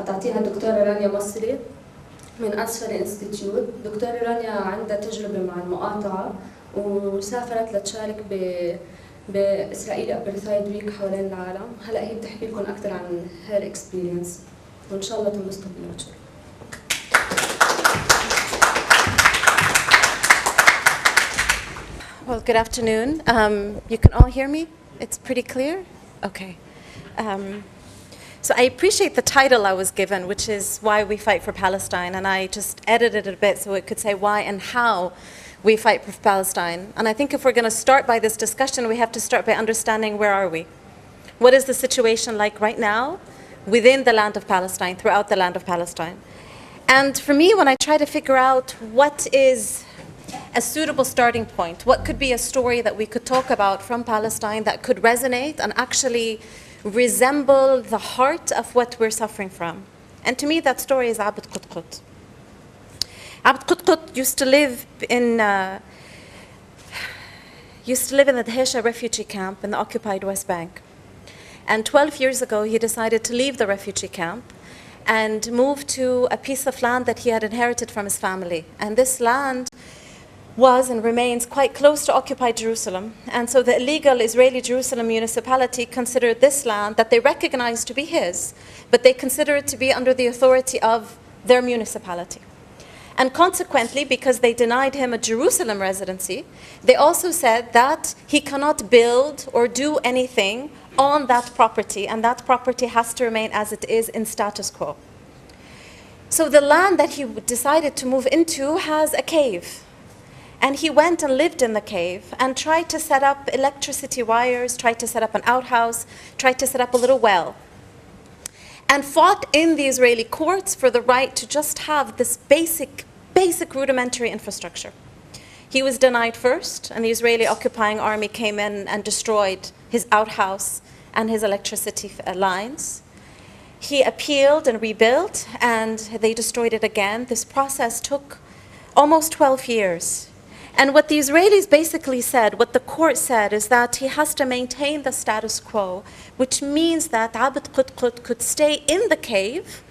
حتعطينا الدكتورة رانيا مصري من أسفل انستيتيوت. دكتورة رانيا عندها تجربة مع المقاطعة وسافرت لتشارك بإسرائيل أبرثايد ويك حوالين العالم. هلأ هي بتحكي لكم أكثر عن هير اكسبيرينس وإن شاء الله تنبسطوا بالموضوع. Well, good afternoon. You can all hear me? It's pretty clear? Okay. So I appreciate the title I was given, which is Why We Fight for Palestine, and I just edited it a bit so it could say why and how we fight for Palestine. And I think if we're going to start by this discussion, we have to start by understanding where are we? What is the situation like right now within the land of Palestine, throughout the land of Palestine? And for me, when I try to figure out what is a suitable starting point, what could be a story that we could talk about from Palestine that could resonate and actually resemble the heart of what we're suffering from. And to me, that story is Abd Qutqut. Abd Qutqut used to live in the Dheisha refugee camp in the occupied West Bank. And 12 years ago, he decided to leave the refugee camp and move to a piece of land that he had inherited from his family. And this land was and remains quite close to occupied Jerusalem. And so the illegal Israeli Jerusalem municipality considered this land that they recognized to be his, but they consider it to be under the authority of their municipality. And consequently, because they denied him a Jerusalem residency, they also said that he cannot build or do anything on that property, and that property has to remain as it is in status quo. So the land that he decided to move into has a cave. And he went and lived in the cave and tried to set up electricity wires, tried to set up an outhouse, tried to set up a little well, and fought in the Israeli courts for the right to just have this basic rudimentary infrastructure. He was denied first, and the Israeli occupying army came in and destroyed his outhouse and his electricity lines. He appealed and rebuilt, and they destroyed it again. This process took almost 12 years. And what the Israelis basically said, what the court said, is that he has to maintain the status quo, which means that Abd Qutqut could stay in the cave,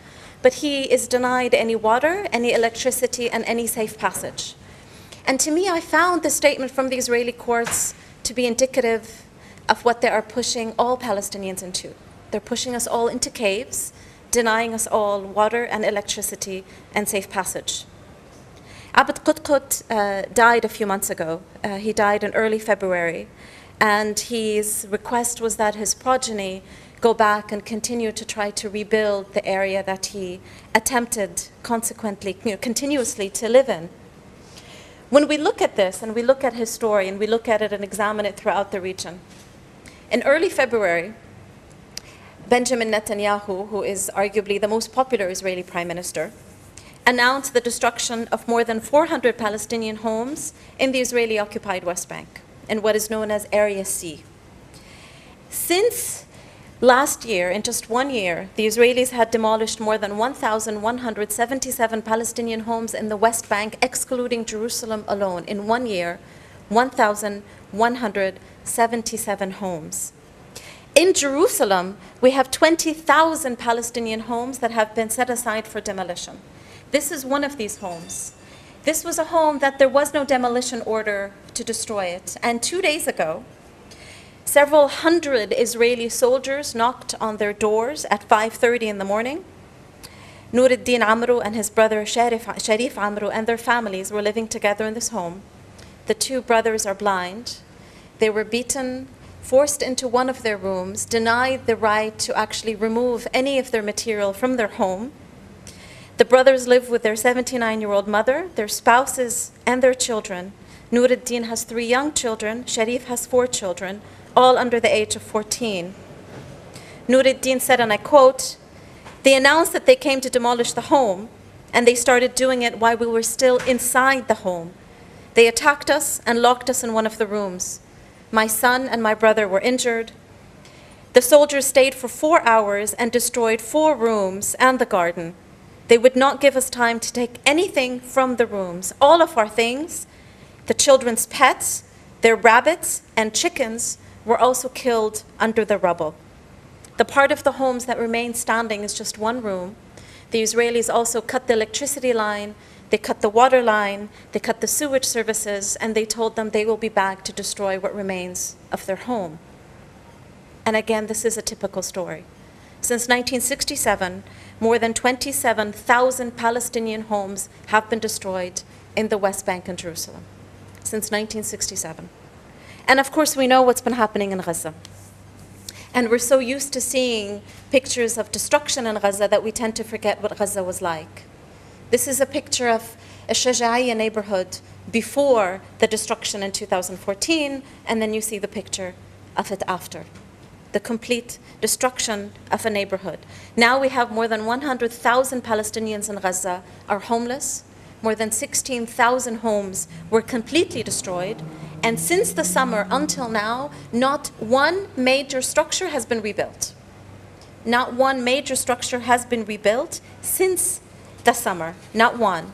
but he is denied any water, any electricity, and any safe passage. And to me, I found the statement from the Israeli courts to be indicative of what they are pushing all Palestinians into. They're pushing us all into caves, denying us all water and electricity and safe passage. Abd Qutqut died a few months ago. He died in early February, and his request was that his progeny go back and continue to try to rebuild the area that he attempted continuously to live in. When we look at this and we look at his story and we look at it and examine it throughout the region, in early February, Benjamin Netanyahu, who is arguably the most popular Israeli prime minister, announced the destruction of more than 400 Palestinian homes in the Israeli-occupied West Bank, in what is known as Area C. Since last year, in just 1 year, the Israelis had demolished more than 1,177 Palestinian homes in the West Bank, excluding Jerusalem alone. In 1 year, 1,177 homes. In Jerusalem, we have 20,000 Palestinian homes that have been set aside for demolition. This is one of these homes. This was a home that there was no demolition order to destroy it. And 2 days ago, several hundred Israeli soldiers knocked on their doors at 5:30 in the morning. Nuruddin Amru and his brother Sharif Amru and their families were living together in this home. The two brothers are blind. They were beaten, forced into one of their rooms, denied the right to actually remove any of their material from their home. The brothers live with their 79-year-old mother, their spouses, and their children. Nuruddin has 3 young children. Sharif has 4 children, all under the age of 14. Nuruddin said, and I quote, "They announced that they came to demolish the home, and they started doing it while we were still inside the home. They attacked us and locked us in one of the rooms. My son and my brother were injured. The soldiers stayed for 4 hours and destroyed 4 rooms and the garden. They would not give us time to take anything from the rooms. All of our things, the children's pets, their rabbits and chickens, were also killed under the rubble. The part of the homes that remain standing is just one room The Israelis also cut the electricity line, they cut the water line, they cut the sewage services, and they told them they will be back to destroy what remains of their home. And again, this is a typical story. Since 1967, more than 27,000 Palestinian homes have been destroyed in the West Bank and Jerusalem. Since 1967. And of course, we know what's been happening in Gaza. And we're so used to seeing pictures of destruction in Gaza that we tend to forget what Gaza was like. This is a picture of a Shaja'iyya neighborhood before the destruction in 2014, and then you see the picture of it after. The complete destruction of a neighborhood. Now we have more than 100,000 Palestinians in Gaza are homeless. More than 16,000 homes were completely destroyed. And since the summer until now, not one major structure has been rebuilt. Not one major structure has been rebuilt since the summer, not one.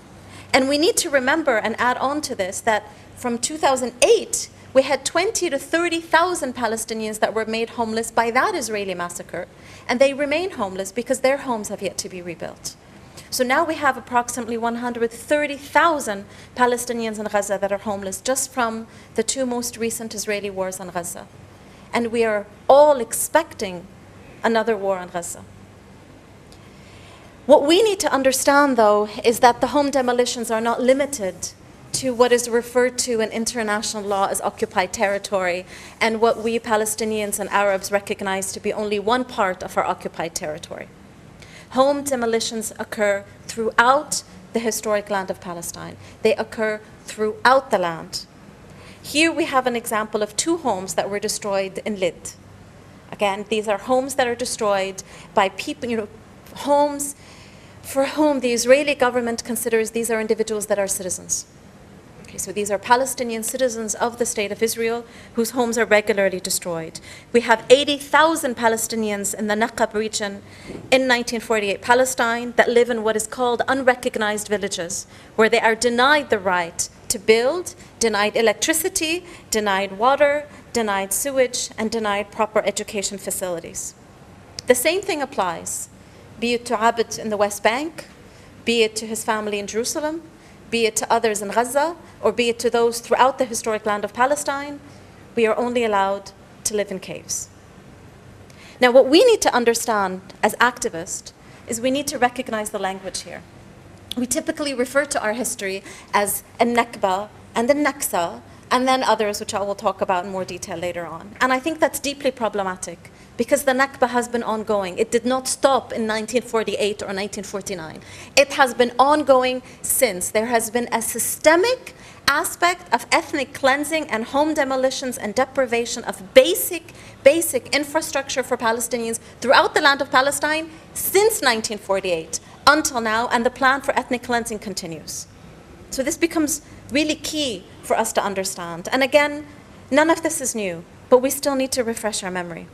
And we need to remember and add on to this that from 2008, we had 20 to 30,000 Palestinians that were made homeless by that Israeli massacre. And they remain homeless because their homes have yet to be rebuilt. So now we have approximately 130,000 Palestinians in Gaza that are homeless just from the two most recent Israeli wars on Gaza. And we are all expecting another war on Gaza. What we need to understand, though, is that the home demolitions are not limited to what is referred to in international law as occupied territory and what we Palestinians and Arabs recognize to be only one part of our occupied territory. Home demolitions occur throughout the historic land of Palestine. They occur throughout the land. Here we have an example of two homes that were destroyed in Lid. Again, these are homes that are destroyed by people, homes for whom the Israeli government considers these are individuals that are citizens. Okay, so these are Palestinian citizens of the State of Israel whose homes are regularly destroyed. We have 80,000 Palestinians in the Naqab region in 1948 Palestine that live in what is called unrecognized villages, where they are denied the right to build, denied electricity, denied water, denied sewage, and denied proper education facilities. The same thing applies, be it to Abed in the West Bank, be it to his family in Jerusalem, be it to others in Gaza, or be it to those throughout the historic land of Palestine. We are only allowed to live in caves. Now, what we need to understand as activists is we need to recognize the language here. We typically refer to our history as a Nakba and the Naksa, and then others, which I will talk about in more detail later on. And I think that's deeply problematic because the Nakba has been ongoing. It did not stop in 1948 or 1949. It has been ongoing since. There has been a systemic aspect of ethnic cleansing and home demolitions and deprivation of basic infrastructure for Palestinians throughout the land of Palestine since 1948 until now, and the plan for ethnic cleansing continues. So this becomes really key for us to understand. And again, none of this is new, but we still need to refresh our memory.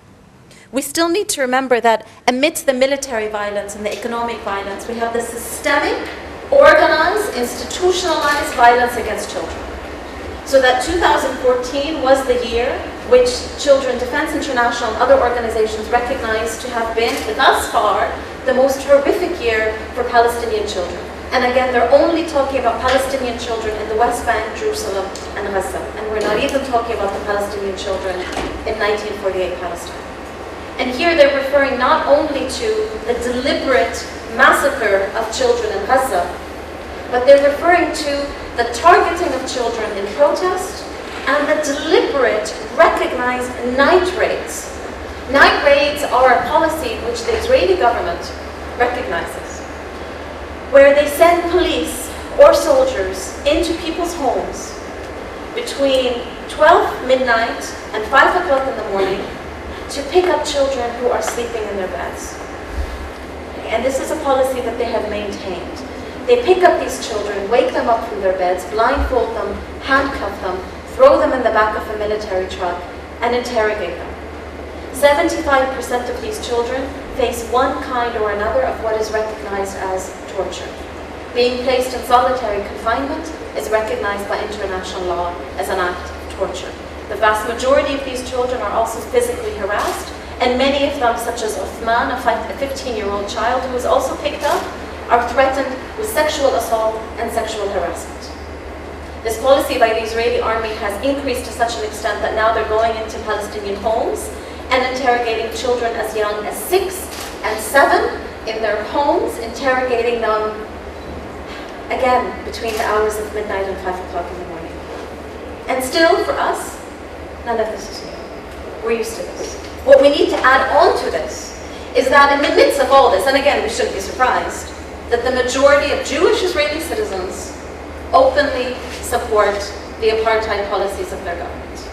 We still need to remember that amidst the military violence and the economic violence, we have the systemic, organized, institutionalized violence against children. So that 2014 was the year which Children Defense International and other organizations recognized to have been, thus far, the most horrific year for Palestinian children. And again, they're only talking about Palestinian children in the West Bank, Jerusalem, and Gaza. And we're not even talking about the Palestinian children in 1948 Palestine. And here they're referring not only to the deliberate massacre of children in Gaza, but they're referring to the targeting of children in protest and the deliberate, recognized night raids. Night raids are a policy which the Israeli government recognizes, where they send police or soldiers into people's homes between 12 midnight and 5 o'clock in the morning to pick up children who are sleeping in their beds. And this is a policy that they have maintained. They pick up these children, wake them up from their beds, blindfold them, handcuff them, throw them in the back of a military truck, and interrogate them. 75% of these children face one kind or another of what is recognized as torture. Being placed in solitary confinement is recognized by international law as an act of torture. The vast majority of these children are also physically harassed, and many of them, such as Uthman, a 15-year-old child who was also picked up are threatened with sexual assault and sexual harassment. This policy by the Israeli army has increased to such an extent that now they're going into Palestinian homes and interrogating children as young as 6 and 7 in their homes, interrogating them, again, between the hours of midnight and 5 o'clock in the morning. And still, for us, none of this is new. We're used to this. What we need to add on to this is that in the midst of all this, and again, we shouldn't be surprised, that the majority of Jewish Israeli citizens openly support the apartheid policies of their government.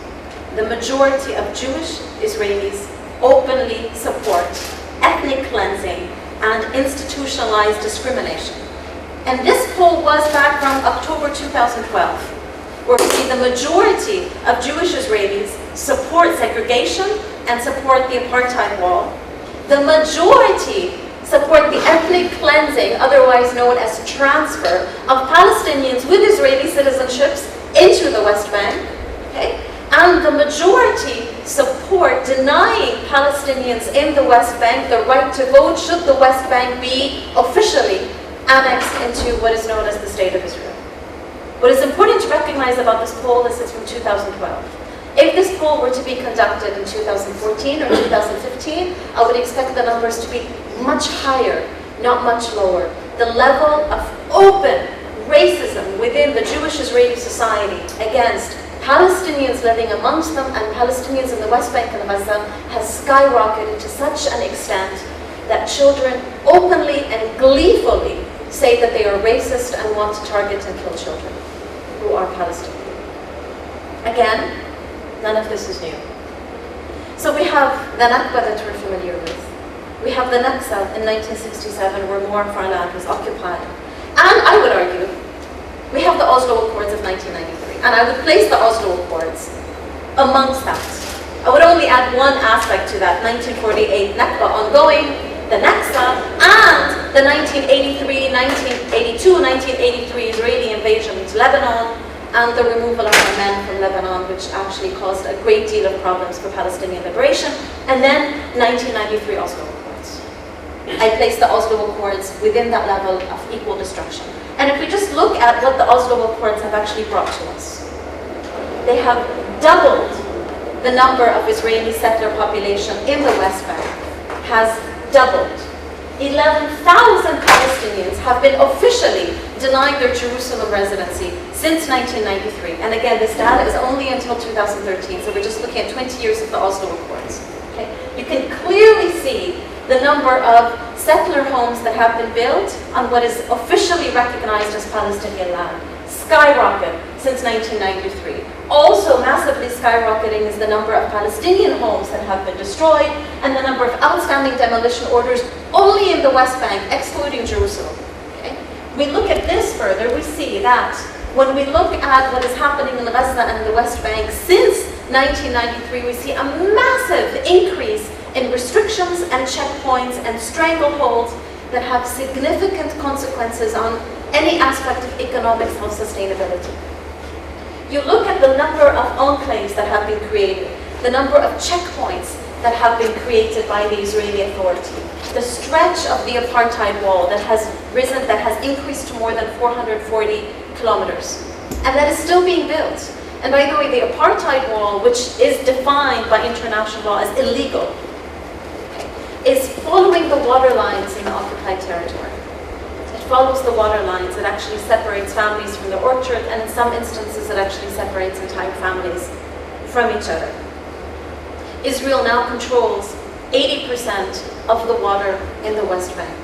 The majority of Jewish Israelis openly support ethnic cleansing and institutionalized discrimination. And this poll was back from October 2012, where we see the majority of Jewish Israelis support segregation and support the apartheid wall. The majority support the ethnic cleansing, otherwise known as transfer, of Palestinians with Israeli citizenships into the West Bank. Okay? And the majority support denying Palestinians in the West Bank the right to vote should the West Bank be officially annexed into what is known as the State of Israel. What is important to recognize about this poll is it's from 2012. If this poll were to be conducted in 2014 or 2015, I would expect the numbers to be much higher, not much lower. The level of open racism within the Jewish Israeli society against Palestinians living amongst them and Palestinians in the West Bank and Gaza has skyrocketed to such an extent that children openly and gleefully say that they are racist and want to target and kill children who are Palestinian. Again, none of this is new. So we have the Nakba that we're familiar with. We have the Nakba in 1967 where more of our land was occupied. And I would argue, we have the Oslo Accords of 1993. And I would place the Oslo Accords amongst that. I would only add one aspect to that, 1948 Nakba ongoing, the Nakba, and the 1983, 1982, 1983 Israeli invasion into Lebanon, and the removal of our men from Lebanon, which actually caused a great deal of problems for Palestinian liberation, and then 1993 Oslo Accords. I place the Oslo Accords within that level of equal destruction. And if we just look at what the Oslo Accords have actually brought to us, they have doubled the number of Israeli settler population in the West Bank, has doubled. 11,000 Palestinians have been officially denied their Jerusalem residency since 1993. And again, this data is only until 2013, so we're just looking at 20 years of the Oslo Accords. Okay? You can clearly see the number of settler homes that have been built on what is officially recognized as Palestinian land skyrocket since 1993. Also massively skyrocketing is the number of Palestinian homes that have been destroyed and the number of outstanding demolition orders only in the West Bank, excluding Jerusalem. Okay? We look at this further, we see that when we look at what is happening in Gaza and the West Bank since 1993, we see a massive increase in restrictions and checkpoints and strangleholds that have significant consequences on any aspect of economic self-sustainability. You look at the number of enclaves that have been created, the number of checkpoints that have been created by the Israeli Authority, the stretch of the apartheid wall that has risen, that has increased to more than 440 kilometers, and that is still being built. And by the way, the apartheid wall, which is defined by international law as illegal, is following the water lines in the occupied territory. It follows the water lines. It actually separates families from the orchard, and in some instances it actually separates entire families from each other. Israel now controls 80% of the water in the West Bank.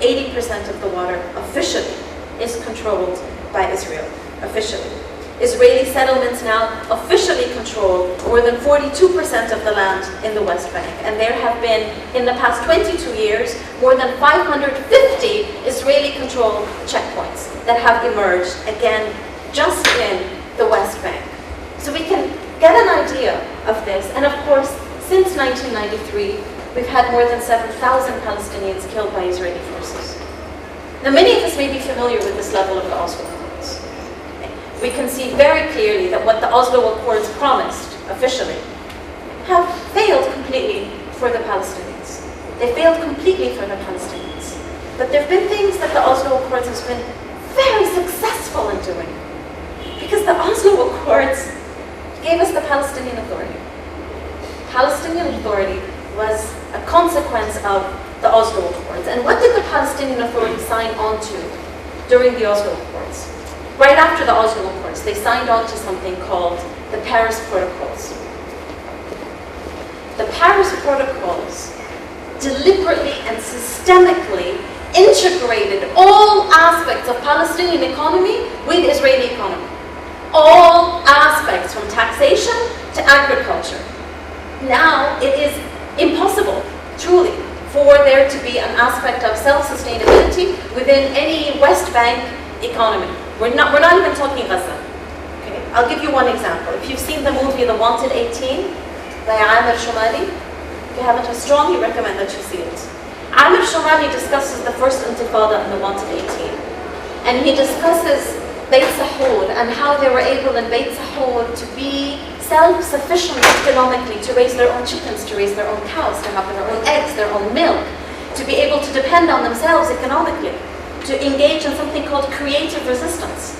80% of the water officially is controlled by Israel, officially. Israeli settlements now officially control more than 42% of the land in the West Bank. And there have been, in the past 22 years, more than 550 Israeli-controlled checkpoints that have emerged, again, just in the West Bank. So we can get an idea of this. And of course, since 1993, we've had more than 7,000 Palestinians killed by Israeli forces. Now, many of us may be familiar with this level of the Oslo Accords. We can see very clearly that what the Oslo Accords promised, officially, have failed completely for the Palestinians. They failed completely for the Palestinians. But there have been things that the Oslo Accords has been very successful in doing. Because the Oslo Accords gave us the Palestinian Authority. Palestinian Authority was a consequence of the Oslo Accords. And what did the Palestinian Authority sign on to during the Oslo Accords? Right after the Oslo Accords, they signed on to something called the Paris Protocols. The Paris Protocols deliberately and systemically integrated all aspects of Palestinian economy with Israeli economy. All aspects, from taxation to agriculture. Now it is impossible, truly, for there to be an aspect of self-sustainability within any West Bank economy. We're not even talking Gaza. Okay? I'll give you one example. If you've seen the movie The Wanted 18 by Amir Shomali, if you haven't, I strongly recommend that you see it. Amir Shomali discusses the first intifada in The Wanted 18. And he discusses Beit Sahur and how they were able in Beit Sahur to be self-sufficient economically, to raise their own chickens, to raise their own cows, to have their own eggs, their own milk, to be able to depend on themselves economically, to engage in something called creative resistance,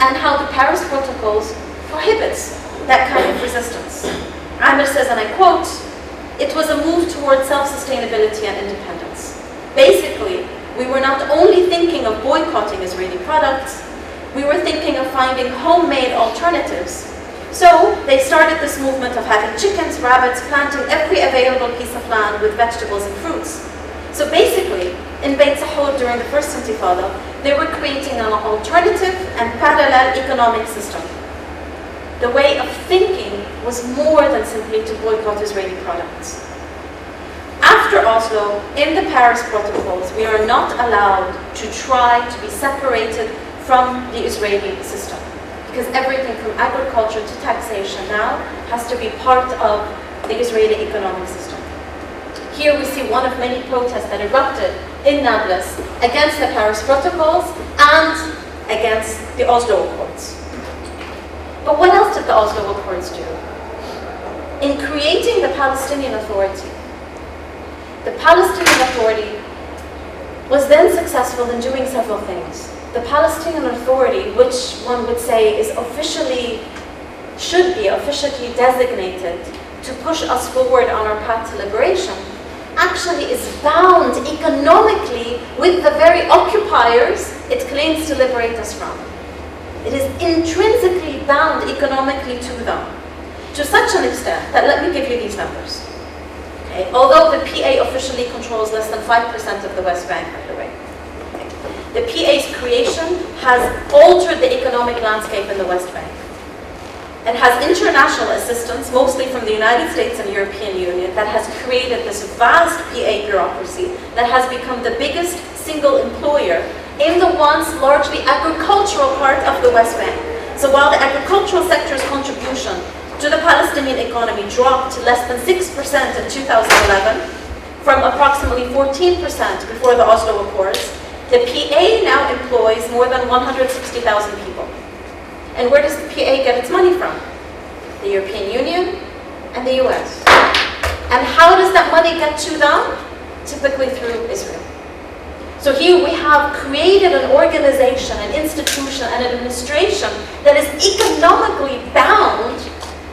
and how the Paris Protocols prohibits that kind of resistance. Amir says, and I quote, "It was a move towards self-sustainability and independence. Basically, we were not only thinking of boycotting Israeli products, we were thinking of finding homemade alternatives. So they started this movement of having chickens, rabbits, planting every available piece of land with vegetables and fruits. So basically, in Beit Sahur during the first Intifada, they were creating an alternative and parallel economic system. The way of thinking was more than simply to boycott Israeli products." After Oslo, in the Paris Protocols, we are not allowed to try to be separated from the Israeli system, because everything from agriculture to taxation now has to be part of the Israeli economic system. Here we see one of many protests that erupted in Nablus against the Paris Protocols and against the Oslo Accords. But what else did the Oslo Accords do? In creating the Palestinian Authority, the Palestinian Authority was then successful in doing several things. The Palestinian Authority, which one would say is should be officially designated to push us forward on our path to liberation, actually is bound economically with the very occupiers it claims to liberate us from. It is intrinsically bound economically to them, to such an extent that, let me give you these numbers. Okay? Although the PA officially controls less than 5% of the West Bank, by the way. The PA's creation has altered the economic landscape in the West Bank. It has international assistance, mostly from the United States and European Union, that has created this vast PA bureaucracy that has become the biggest single employer in the once largely agricultural part of the West Bank. So while the agricultural sector's contribution to the Palestinian economy dropped to less than 6% in 2011, from approximately 14% before the Oslo Accords, the PA now employs more than 160,000 people. And where does the PA get its money from? The European Union and the US. And how does that money get to them? Typically through Israel. So here we have created an organization, an institution, an administration that is economically bound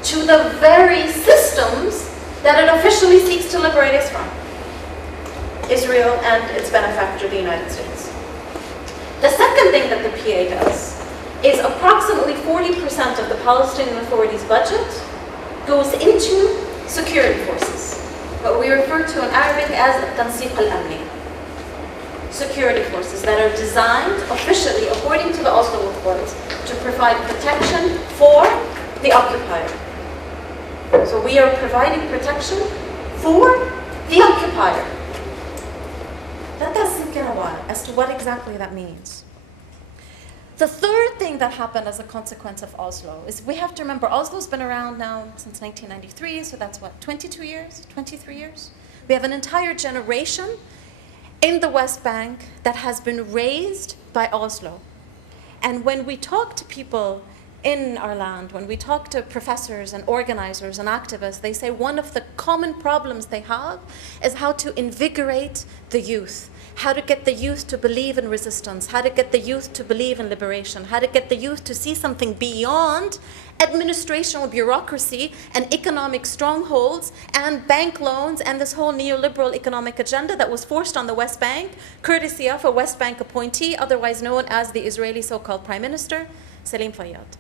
to the very systems that it officially seeks to liberate us from. Israel and its benefactor, the United States. The second thing that the PA does is approximately 40% of the Palestinian Authority's budget goes into security forces, what we refer to in Arabic as Tansiq al-Amni. Security forces that are designed officially, according to the Oslo Accords, to provide protection for the occupier. So we are providing protection for the occupier. Let that sink in a while as to what exactly that means. The third thing that happened as a consequence of Oslo is we have to remember Oslo's been around now since 1993, so that's what, 22 years, 23 years? We have an entire generation in the West Bank that has been raised by Oslo. And when we talk to people in our land, when we talk to professors and organizers and activists, they say one of the common problems they have is how to invigorate the youth, how to get the youth to believe in resistance, how to get the youth to believe in liberation, how to get the youth to see something beyond administrational bureaucracy and economic strongholds and bank loans and this whole neoliberal economic agenda that was forced on the West Bank, courtesy of a West Bank appointee, otherwise known as the Israeli so-called Prime Minister, Salim Fayyad.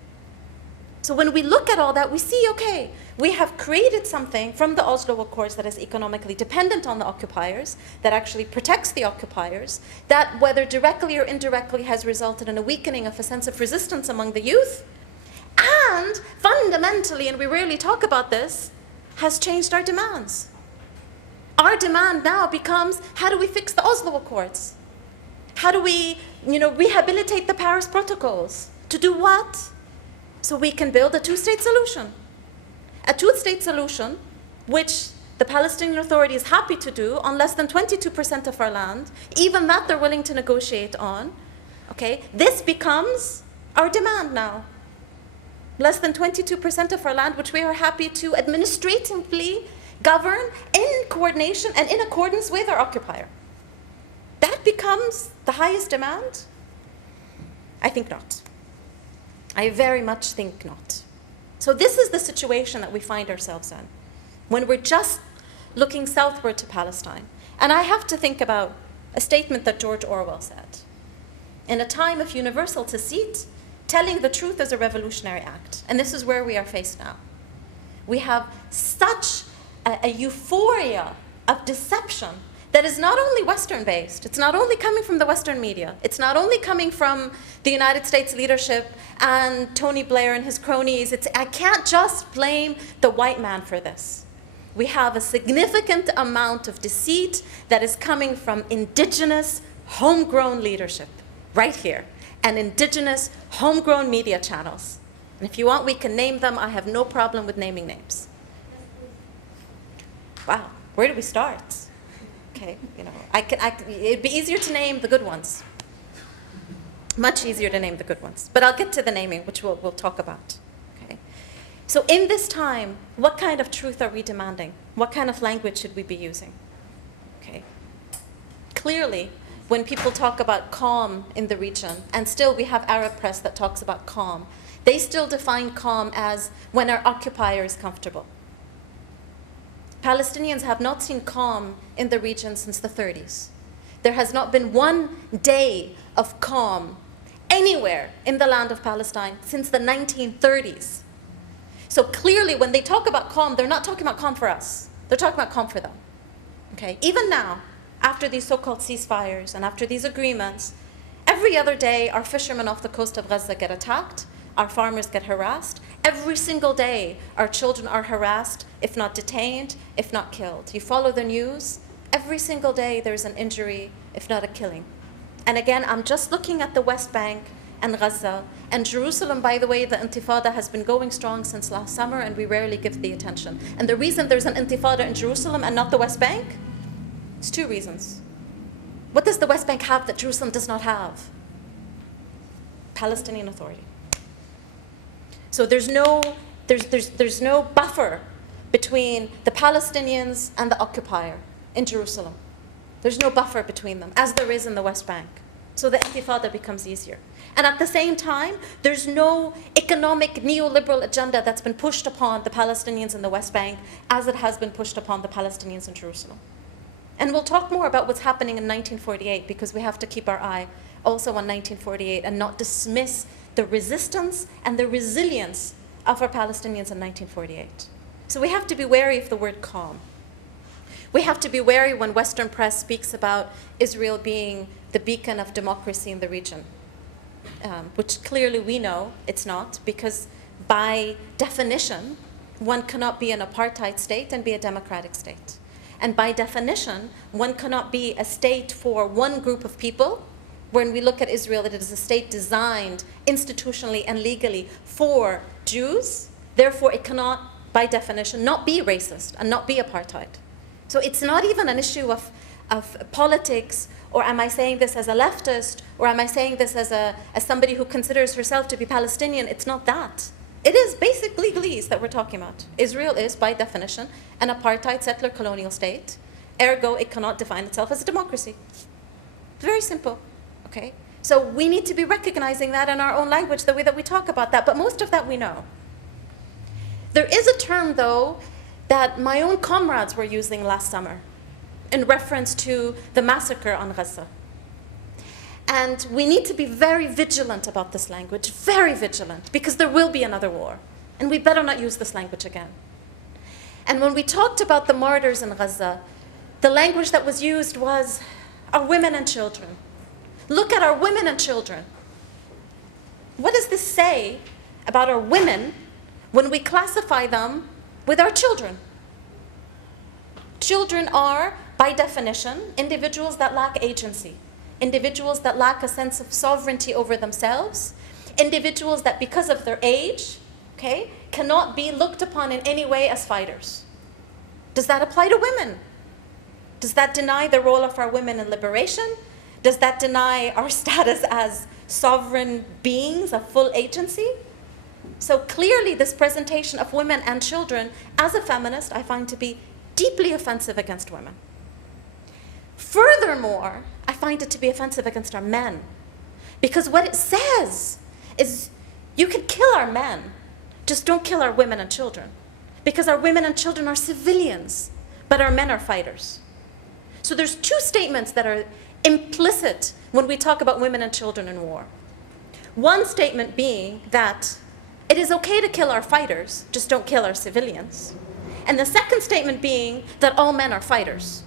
So when we look at all that, we see, okay, we have created something from the Oslo Accords that is economically dependent on the occupiers, that actually protects the occupiers, that whether directly or indirectly has resulted in a weakening of a sense of resistance among the youth, and fundamentally, and we rarely talk about this, has changed our demands. Our demand now becomes, how do we fix the Oslo Accords? How do we, rehabilitate the Paris Protocols? To do what? So we can build a two-state solution. A two-state solution, which the Palestinian Authority is happy to do on less than 22% of our land, even that they're willing to negotiate on. Okay, this becomes our demand now. Less than 22% of our land, which we are happy to administratively govern in coordination and in accordance with our occupier. That becomes the highest demand? I think not. I very much think not. So this is the situation that we find ourselves in when we're just looking southward to Palestine. And I have to think about a statement that George Orwell said. In a time of universal deceit, telling the truth is a revolutionary act. And this is where we are faced now. We have such a euphoria of deception that is not only Western-based, it's not only coming from the Western media, it's not only coming from the United States leadership and Tony Blair and his cronies. I can't just blame the white man for this. We have a significant amount of deceit that is coming from indigenous, homegrown leadership, right here, and indigenous, homegrown media channels. And if you want, we can name them. I have no problem with naming names. Wow, where do we start? Okay, it'd be easier to name the good ones. Much easier to name the good ones. But I'll get to the naming, which we'll talk about. Okay. So in this time, what kind of truth are we demanding? What kind of language should we be using? Okay. Clearly, when people talk about calm in the region, and still we have Arab press that talks about calm, they still define calm as when our occupier is comfortable. Palestinians have not seen calm in the region since the 30s. There has not been one day of calm anywhere in the land of Palestine since the 1930s. So clearly, when they talk about calm, they're not talking about calm for us. They're talking about calm for them. Okay? Even now, after these so-called ceasefires and after these agreements, every other day, our fishermen off the coast of Gaza get attacked, our farmers get harassed. Every single day, our children are harassed, if not detained, if not killed. You follow the news, every single day there's an injury, if not a killing. And again, I'm just looking at the West Bank and Gaza. And Jerusalem, by the way, the intifada has been going strong since last summer, and we rarely give the attention. And the reason there's an intifada in Jerusalem and not the West Bank, it's two reasons. What does the West Bank have that Jerusalem does not have? Palestinian Authority. So there's no buffer between the Palestinians and the occupier in Jerusalem. There's no buffer between them, as there is in the West Bank. So the intifada becomes easier. And at the same time, there's no economic neoliberal agenda that's been pushed upon the Palestinians in the West Bank as it has been pushed upon the Palestinians in Jerusalem. And we'll talk more about what's happening in 1948, because we have to keep our eye also on 1948 and not dismiss the resistance and the resilience of our Palestinians in 1948. So we have to be wary of the word calm. We have to be wary when Western press speaks about Israel being the beacon of democracy in the region, which clearly we know it's not, because by definition, one cannot be an apartheid state and be a democratic state. And by definition, one cannot be a state for one group of people. When we look at Israel, it is a state designed institutionally and legally for Jews. Therefore, it cannot, by definition, not be racist and not be apartheid. So it's not even an issue of of politics, or am I saying this as a leftist, or am I saying this as somebody who considers herself to be Palestinian? It's not that. It is basic legalese that we're talking about. Israel is, by definition, an apartheid settler colonial state. Ergo, it cannot define itself as a democracy. Very simple, okay? So we need to be recognizing that in our own language, the way that we talk about that, but most of that we know. There is a term, though, that my own comrades were using last summer in reference to the massacre on Gaza. And we need to be very vigilant about this language, very vigilant, because there will be another war. And we better not use this language again. And when we talked about the martyrs in Gaza, the language that was used was our women and children. Look at our women and children. What does this say about our women when we classify them with our children? Children are, by definition, individuals that lack agency, individuals that lack a sense of sovereignty over themselves, individuals that because of their age, okay, cannot be looked upon in any way as fighters. Does that apply to women? Does that deny the role of our women in liberation? Does that deny our status as sovereign beings of full agency? So clearly this presentation of women and children, as a feminist, I find to be deeply offensive against women. Furthermore, I find it to be offensive against our men. Because what it says is you can kill our men, just don't kill our women and children. Because our women and children are civilians, but our men are fighters. So there's two statements that are implicit when we talk about women and children in war. One statement being that it is okay to kill our fighters, just don't kill our civilians. And the second statement being that all men are fighters.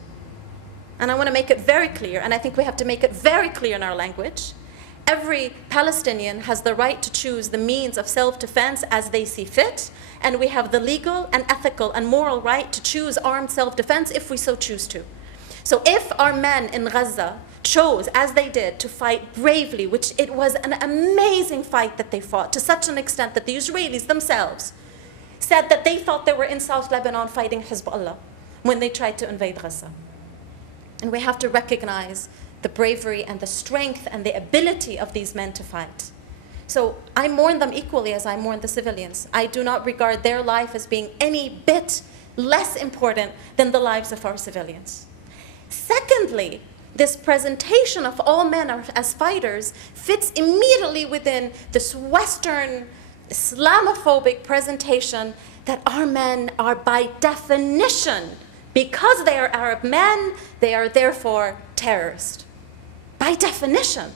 And I want to make it very clear, and I think we have to make it very clear in our language. Every Palestinian has the right to choose the means of self-defense as they see fit, and we have the legal and ethical and moral right to choose armed self-defense if we so choose to. So if our men in Gaza chose, as they did, to fight bravely, which it was an amazing fight that they fought, to such an extent that the Israelis themselves said that they thought they were in South Lebanon fighting Hezbollah when they tried to invade Gaza. And we have to recognize the bravery and the strength and the ability of these men to fight. So I mourn them equally as I mourn the civilians. I do not regard their life as being any bit less important than the lives of our civilians. Secondly, this presentation of all men as fighters fits immediately within this Western Islamophobic presentation that our men are by definition, because they are Arab men, they are therefore terrorists. By definition.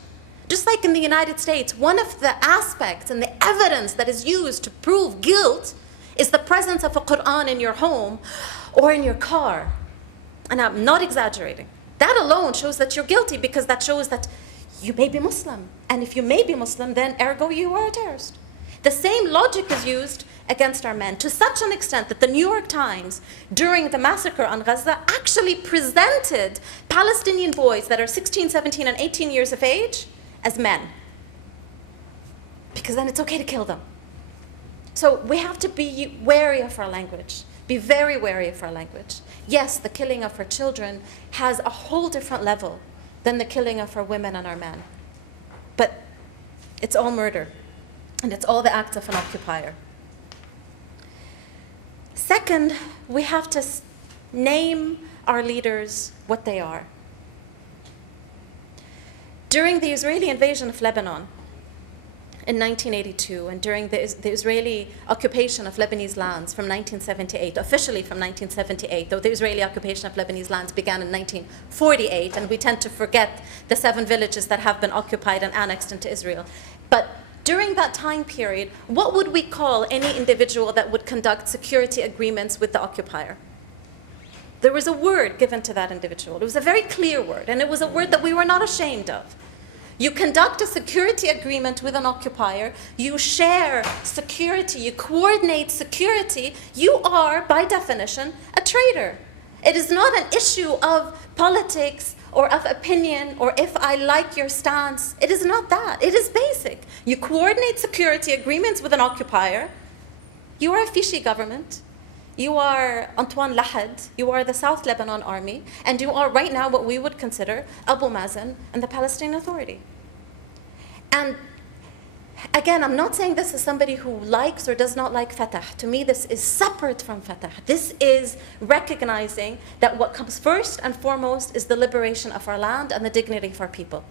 Just like in the United States, one of the aspects and the evidence that is used to prove guilt is the presence of a Quran in your home or in your car. And I'm not exaggerating. That alone shows that you're guilty, because that shows that you may be Muslim. And if you may be Muslim, then ergo you are a terrorist. The same logic is used against our men, to such an extent that the New York Times, during the massacre on Gaza, actually presented Palestinian boys that are 16, 17, and 18 years of age as men. Because then it's okay to kill them. So we have to be wary of our language. Be very wary of our language. Yes, the killing of our children has a whole different level than the killing of our women and our men. But it's all murder, and it's all the acts of an occupier. Second, we have to name our leaders what they are. During the Israeli invasion of Lebanon in 1982, and during the Israeli occupation of Lebanese lands from 1978, officially from 1978, though the Israeli occupation of Lebanese lands began in 1948, and we tend to forget the 7 villages that have been occupied and annexed into Israel. But during that time period, what would we call any individual that would conduct security agreements with the occupier? There was a word given to that individual. It was a very clear word, and it was a word that we were not ashamed of. You conduct a security agreement with an occupier, you share security, you coordinate security, you are, by definition, a traitor. It is not an issue of politics or of opinion or if I like your stance. It is not that. It is basic. You coordinate security agreements with an occupier, you are a fishy government, You are Antoine Lahad, you are the South Lebanon Army, and you are right now what we would consider Abu Mazen and the Palestinian Authority. And again, I'm not saying this as somebody who likes or does not like Fatah. To me, this is separate from Fatah. This is recognizing that what comes first and foremost is the liberation of our land and the dignity of our people.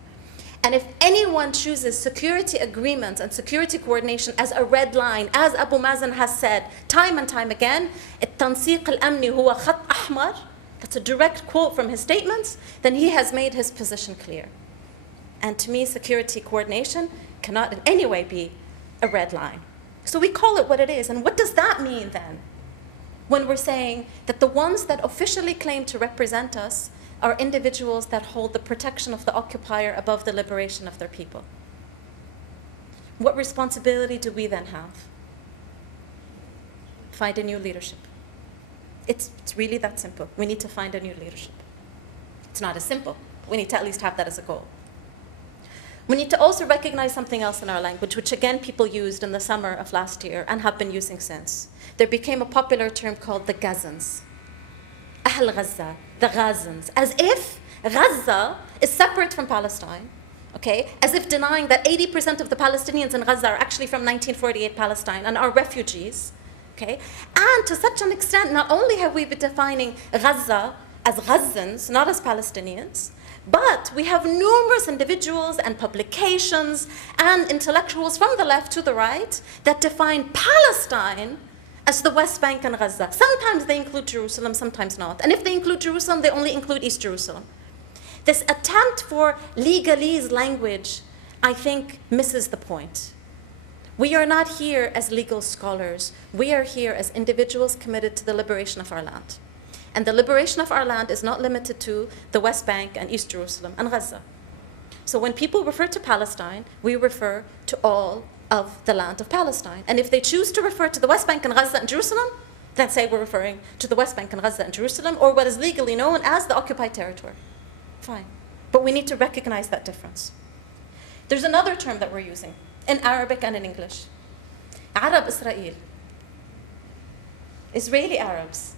And if anyone chooses security agreements and security coordination as a red line, as Abu Mazen has said time and time again, التنسيق الأمني هو خط أحمر, that's a direct quote from his statements, then he has made his position clear. And to me, security coordination cannot in any way be a red line. So we call it what it is. And what does that mean then? When we're saying that the ones that officially claim to represent us are individuals that hold the protection of the occupier above the liberation of their people. What responsibility do we then have? Find a new leadership. It's really that simple. We need to find a new leadership. It's not as simple. We need to at least have that as a goal. We need to also recognize something else in our language, which again people used in the summer of last year and have been using since. There became a popular term called the Gazans. Ahl Gaza, the Gazans, as if Gaza is separate from Palestine, okay? As if denying that 80% of the Palestinians in Gaza are actually from 1948 Palestine and are refugees, okay? And to such an extent, not only have we been defining Gaza as Gazans, not as Palestinians, but we have numerous individuals and publications and intellectuals from the left to the right that define Palestine as the West Bank and Gaza. Sometimes they include Jerusalem, sometimes not. And if they include Jerusalem, they only include East Jerusalem. This attempt for legalese language, I think, misses the point. We are not here as legal scholars. We are here as individuals committed to the liberation of our land. And the liberation of our land is not limited to the West Bank and East Jerusalem and Gaza. So when people refer to Palestine, we refer to all of the land of Palestine. And if they choose to refer to the West Bank and Gaza and Jerusalem, then say we're referring to the West Bank and Gaza and Jerusalem, or what is legally known as the occupied territory. Fine. But we need to recognize that difference. There's another term that we're using in Arabic and in English. Arab Israel. Israeli Arabs.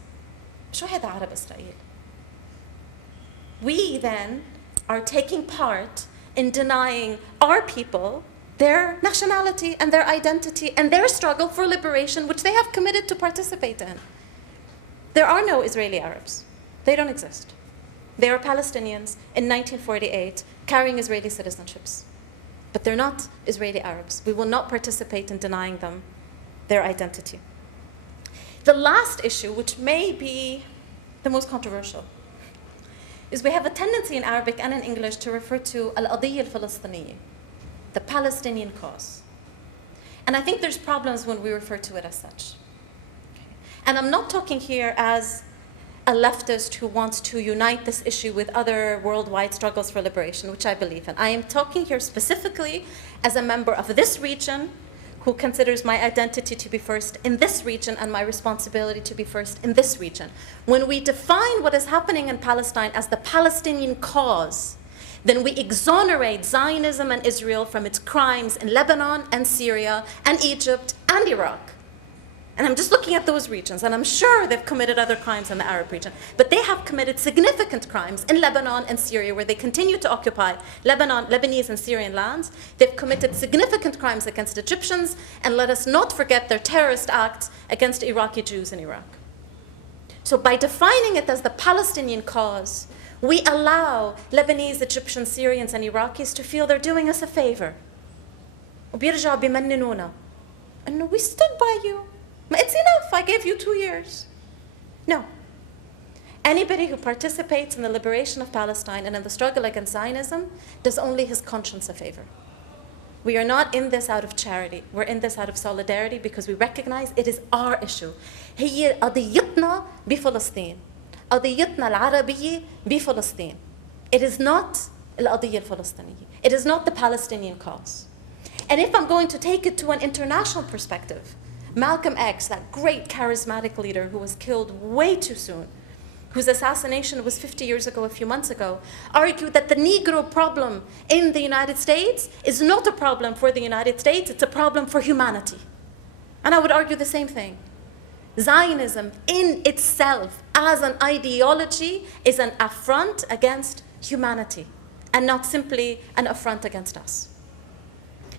شو هذا عرب إسرائيل? We then are taking part in denying our people their nationality and their identity and their struggle for liberation, which they have committed to participate in. There are no Israeli Arabs. They don't exist. They are Palestinians in 1948 carrying Israeli citizenships. But they're not Israeli Arabs. We will not participate in denying them their identity. The last issue, which may be the most controversial, is we have a tendency in Arabic and in English to refer to al-qadiyya al-Falastiniya, the Palestinian cause. And I think there's problems when we refer to it as such. And I'm not talking here as a leftist who wants to unite this issue with other worldwide struggles for liberation, which I believe in. I am talking here specifically as a member of this region who considers my identity to be first in this region and my responsibility to be first in this region. When we define what is happening in Palestine as the Palestinian cause, then we exonerate Zionism and Israel from its crimes in Lebanon and Syria and Egypt and Iraq. And I'm just looking at those regions, and I'm sure they've committed other crimes in the Arab region. But they have committed significant crimes in Lebanon and Syria, where they continue to occupy Lebanese and Syrian lands. They've committed significant crimes against Egyptians, and let us not forget their terrorist acts against Iraqi Jews in Iraq. So by defining it as the Palestinian cause, we allow Lebanese, Egyptians, Syrians, and Iraqis to feel they're doing us a favor. وبيرجعوا بيمننونا إنه we stood by you. It's enough, I gave you 2 years. No. Anybody who participates in the liberation of Palestine and in the struggle against Zionism does only his conscience a favor. We are not in this out of charity. We're in this out of solidarity because we recognize it is our issue. هي قضيتنا بفلسطين. قضيتنا العربية بفلسطين. It is not القضية الفلسطينية. It is not the Palestinian cause. And if I'm going to take it to an international perspective, Malcolm X, that great charismatic leader who was killed way too soon, whose assassination was 50 years ago, a few months ago, argued that the Negro problem in the United States is not a problem for the United States, it's a problem for humanity. And I would argue the same thing. Zionism in itself as an ideology is an affront against humanity and not simply an affront against us.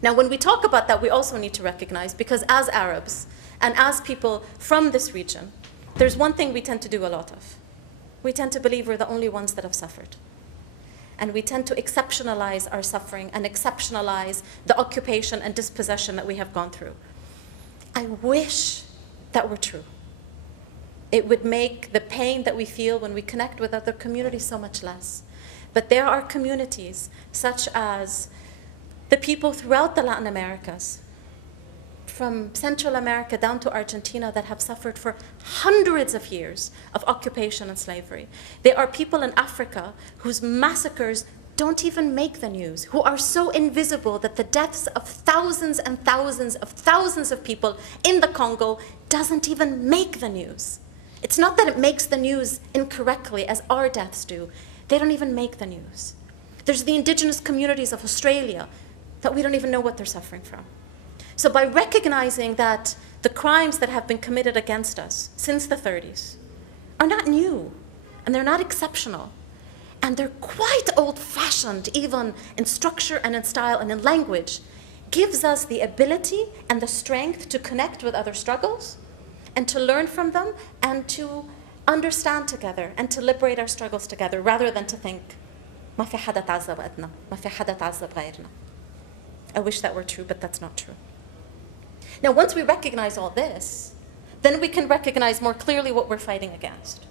Now, when we talk about that, we also need to recognize, because as Arabs and as people from this region, there's one thing we tend to do a lot of. We tend to believe we're the only ones that have suffered. And we tend to exceptionalize our suffering and exceptionalize the occupation and dispossession that we have gone through. I wish that were true. It would make the pain that we feel when we connect with other communities so much less. But there are communities such as the people throughout the Latin Americas, from Central America down to Argentina, that have suffered for hundreds of years of occupation and slavery. There are people in Africa whose massacres don't even make the news, who are so invisible that the deaths of thousands and thousands of people in the Congo doesn't even make the news. It's not that it makes the news incorrectly as our deaths do. They don't even make the news. There's the indigenous communities of Australia that we don't even know what they're suffering from. So by recognizing that the crimes that have been committed against us since the 30s are not new, and they're not exceptional, and they're quite old-fashioned, even in structure and in style and in language, gives us the ability and the strength to connect with other struggles and to learn from them and to understand together and to liberate our struggles together, rather than to think, ما في حدا تعذب قدنا, ما في حدا تعذب غيرنا. I wish that were true, but that's not true. Now, once we recognize all this, then we can recognize more clearly what we're fighting against.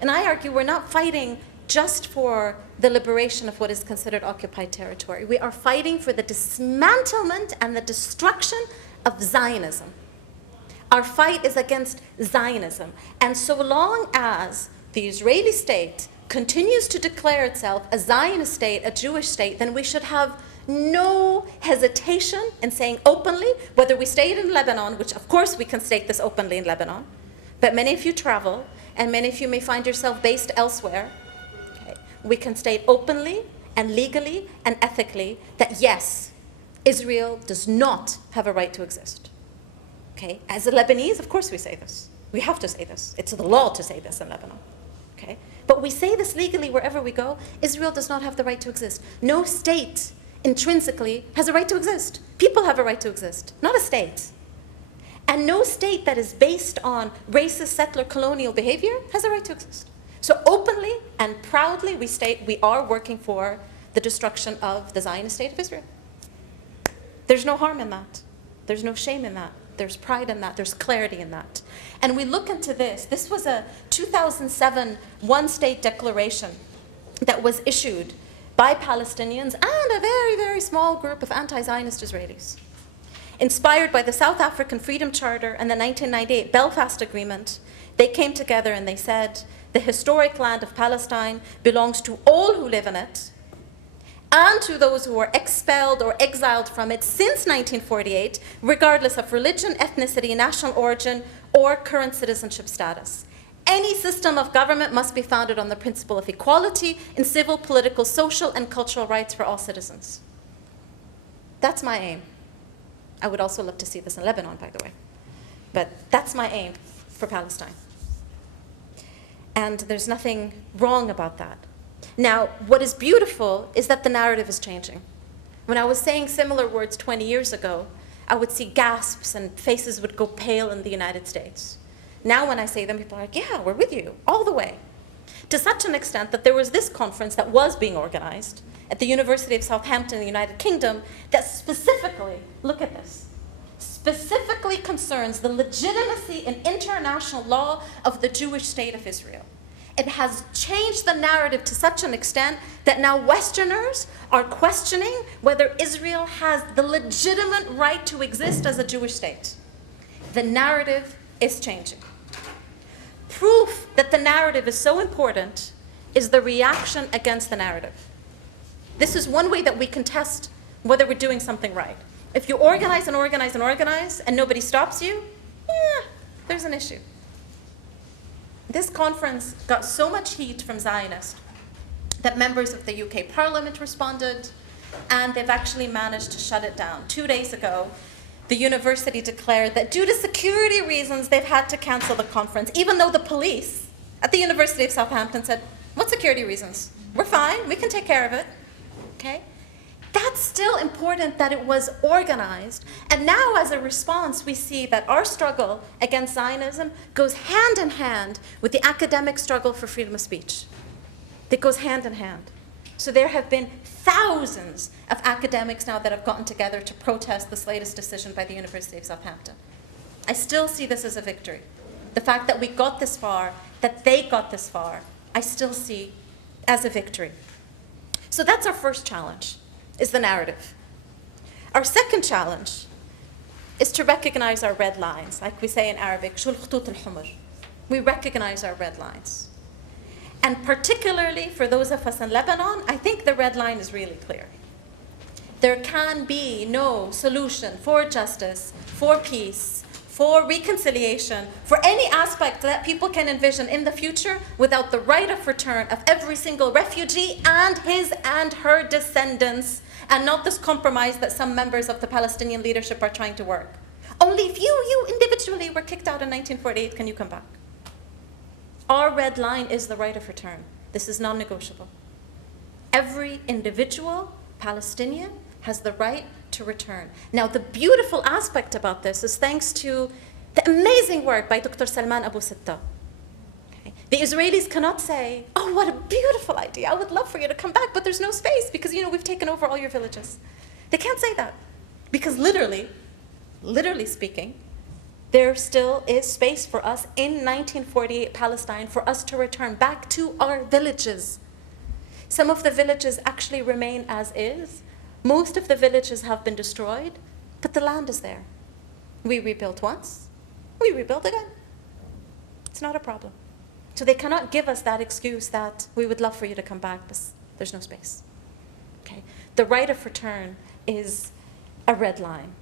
And I argue we're not fighting just for the liberation of what is considered occupied territory. We are fighting for the dismantlement and the destruction of Zionism. Our fight is against Zionism. And so long as the Israeli state continues to declare itself a Zionist state, a Jewish state, then we should have no hesitation in saying openly, whether we stayed in Lebanon, which of course we can state this openly in Lebanon, but many of you travel, and many of you may find yourself based elsewhere. Okay. We can state openly and legally and ethically that yes, Israel does not have a right to exist. Okay. As a Lebanese, of course we say this. We have to say this. It's the law to say this in Lebanon. Okay. But we say this legally wherever we go. Israel does not have the right to exist. No state intrinsically has a right to exist. People have a right to exist, not a state. And no state that is based on racist settler colonial behavior has a right to exist. So openly and proudly we state we are working for the destruction of the Zionist state of Israel. There's no harm in that. There's no shame in that. There's pride in that. There's clarity in that. And we look into this. This was a 2007 one-state declaration that was issued by Palestinians and a very, very small group of anti-Zionist Israelis. Inspired by the South African Freedom Charter and the 1998 Belfast Agreement, they came together and they said, the historic land of Palestine belongs to all who live in it and to those who were expelled or exiled from it since 1948, regardless of religion, ethnicity, national origin, or current citizenship status. Any system of government must be founded on the principle of equality in civil, political, social, and cultural rights for all citizens. That's my aim. I would also love to see this in Lebanon, by the way. But that's my aim for Palestine. And there's nothing wrong about that. Now, what is beautiful is that the narrative is changing. When I was saying similar words 20 years ago, I would see gasps and faces would go pale in the United States. Now when I say them, people are like, yeah, we're with you, all the way. To such an extent that there was this conference that was being organized at the University of Southampton in the United Kingdom that specifically, look at this, specifically concerns the legitimacy in international law of the Jewish state of Israel. It has changed the narrative to such an extent that now Westerners are questioning whether Israel has the legitimate right to exist as a Jewish state. The narrative is changing. Proof that the narrative is so important is the reaction against the narrative. This is one way that we can test whether we're doing something right. If you organize and organize and organize and nobody stops you, yeah, there's an issue. This conference got so much heat from Zionists that members of the UK Parliament responded, and they've actually managed to shut it down. 2 days ago, the university declared that due to security reasons, they've had to cancel the conference, even though the police at the University of Southampton said, what security reasons? We're fine, we can take care of it, okay? That's still important that it was organized. And now as a response, we see that our struggle against Zionism goes hand in hand with the academic struggle for freedom of speech. It goes hand in hand. So there have been thousands of academics now that have gotten together to protest this latest decision by the University of Southampton. I still see this as a victory. The fact that we got this far, that they got this far, I still see as a victory. So that's our first challenge, is the narrative. Our second challenge is to recognize our red lines, like we say in Arabic, شو الخطوط الحمر. We recognize our red lines. And particularly for those of us in Lebanon, I think the red line is really clear. There can be no solution for justice, for peace, for reconciliation, for any aspect that people can envision in the future without the right of return of every single refugee and his and her descendants, and not this compromise that some members of the Palestinian leadership are trying to work. Only if you individually were kicked out in 1948 can you come back. Our red line is the right of return. This is non-negotiable. Every individual Palestinian has the right to return. Now, the beautiful aspect about this is thanks to the amazing work by Dr. Salman Abu Sitta. Okay. The Israelis cannot say, oh, what a beautiful idea. I would love for you to come back, but there's no space because, we've taken over all your villages. They can't say that because literally speaking, there still is space for us in 1948 Palestine for us to return back to our villages. Some of the villages actually remain as is. Most of the villages have been destroyed, but the land is there. We rebuilt once, we rebuild again. It's not a problem. So they cannot give us that excuse that we would love for you to come back, but there's no space. Okay? The right of return is a red line.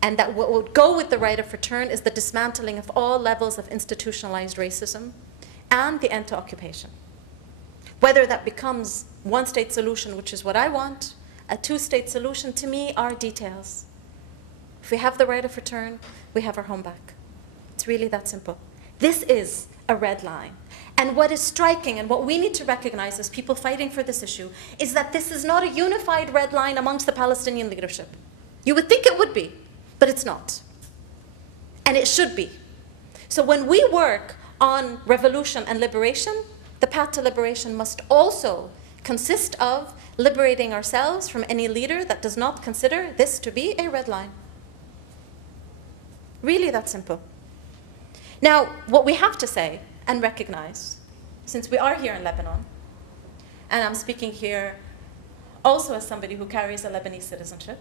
And that what would go with the right of return is the dismantling of all levels of institutionalized racism and the end to occupation. Whether that becomes one-state solution, which is what I want, a two-state solution, to me, are details. If we have the right of return, we have our home back. It's really that simple. This is a red line. And what is striking and what we need to recognize as people fighting for this issue is that this is not a unified red line amongst the Palestinian leadership. You would think it would be, but it's not. And it should be. So when we work on revolution and liberation, the path to liberation must also consist of liberating ourselves from any leader that does not consider this to be a red line. Really that simple. Now, what we have to say and recognize, since we are here in Lebanon, and I'm speaking here also as somebody who carries a Lebanese citizenship,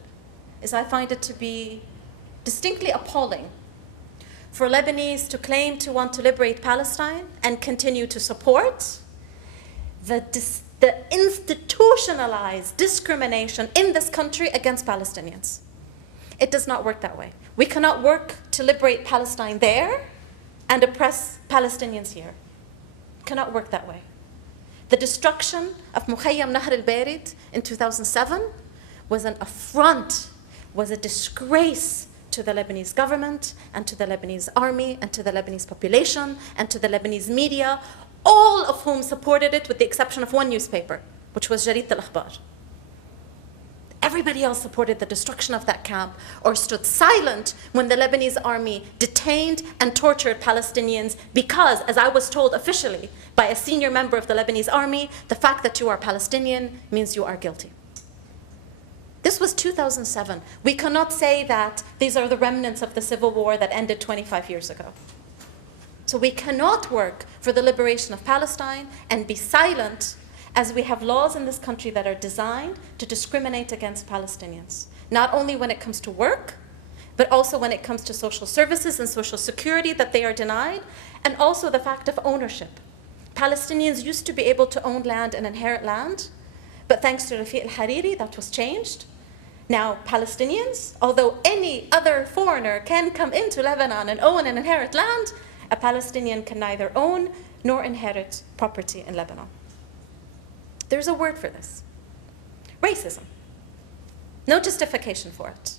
is I find it to be distinctly appalling for Lebanese to claim to want to liberate Palestine and continue to support the institutionalized discrimination in this country against Palestinians. It does not work that way. We cannot work to liberate Palestine there and oppress Palestinians here. It cannot work that way. The destruction of Mukhayyam Nahr al-Beirut in 2007 was an affront, was a disgrace to the Lebanese government and to the Lebanese army and to the Lebanese population and to the Lebanese media, all of whom supported it with the exception of one newspaper, which was Jarit al-Akhbar. Everybody else supported the destruction of that camp or stood silent when the Lebanese army detained and tortured Palestinians because, as I was told officially by a senior member of the Lebanese army, the fact that you are Palestinian means you are guilty. This was 2007. We cannot say that these are the remnants of the civil war that ended 25 years ago. So we cannot work for the liberation of Palestine and be silent as we have laws in this country that are designed to discriminate against Palestinians, not only when it comes to work, but also when it comes to social services and social security that they are denied, and also the fact of ownership. Palestinians used to be able to own land and inherit land, but thanks to Rafiq al-Hariri, that was changed. Now, Palestinians, although any other foreigner can come into Lebanon and own and inherit land, a Palestinian can neither own nor inherit property in Lebanon. There's a word for this. Racism. No justification for it.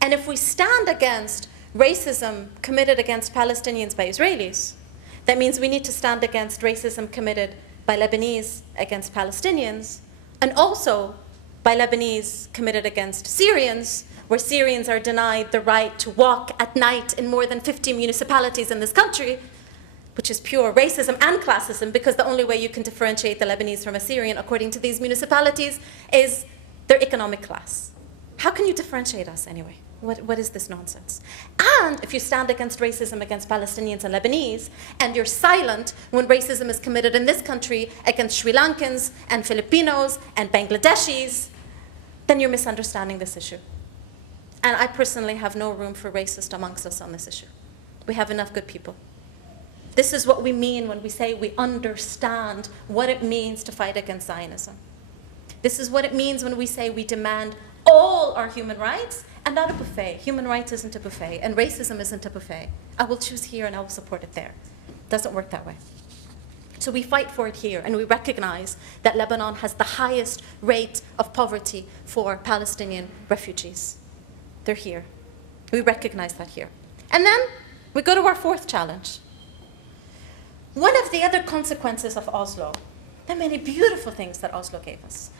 And if we stand against racism committed against Palestinians by Israelis, that means we need to stand against racism committed by Lebanese against Palestinians, and also by Lebanese committed against Syrians, where Syrians are denied the right to walk at night in more than 50 municipalities in this country, which is pure racism and classism, because the only way you can differentiate the Lebanese from a Syrian, according to these municipalities, is their economic class. How can you differentiate us anyway? What is this nonsense? And if you stand against racism against Palestinians and Lebanese, and you're silent when racism is committed in this country against Sri Lankans and Filipinos and Bangladeshis, then you're misunderstanding this issue. And I personally have no room for racist amongst us on this issue. We have enough good people. This is what we mean when we say we understand what it means to fight against Zionism. This is what it means when we say we demand all our human rights and not a buffet. Human rights isn't a buffet, and racism isn't a buffet. I will choose here and I will support it there. It doesn't work that way. So we fight for it here, and we recognize that Lebanon has the highest rate of poverty for Palestinian refugees. They're here. We recognize that here. And then we go to our fourth challenge. One of the other consequences of Oslo, the many beautiful things that Oslo gave us,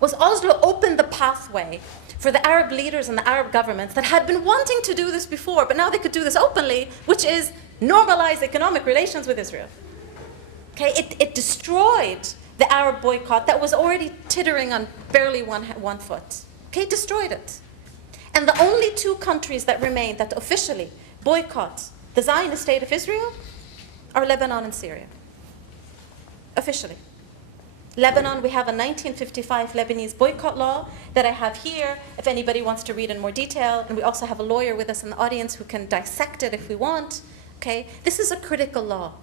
was Oslo opened the pathway for the Arab leaders and the Arab governments that had been wanting to do this before, but now they could do this openly, which is normalize economic relations with Israel. Okay, it destroyed the Arab boycott that was already teetering on barely one foot. Okay, it destroyed it. And the only two countries that remain that officially boycott the Zionist state of Israel are Lebanon and Syria. Officially. Lebanon, we have a 1955 Lebanese boycott law that I have here, if anybody wants to read in more detail. And we also have a lawyer with us in the audience who can dissect it if we want. Okay? This is a critical law.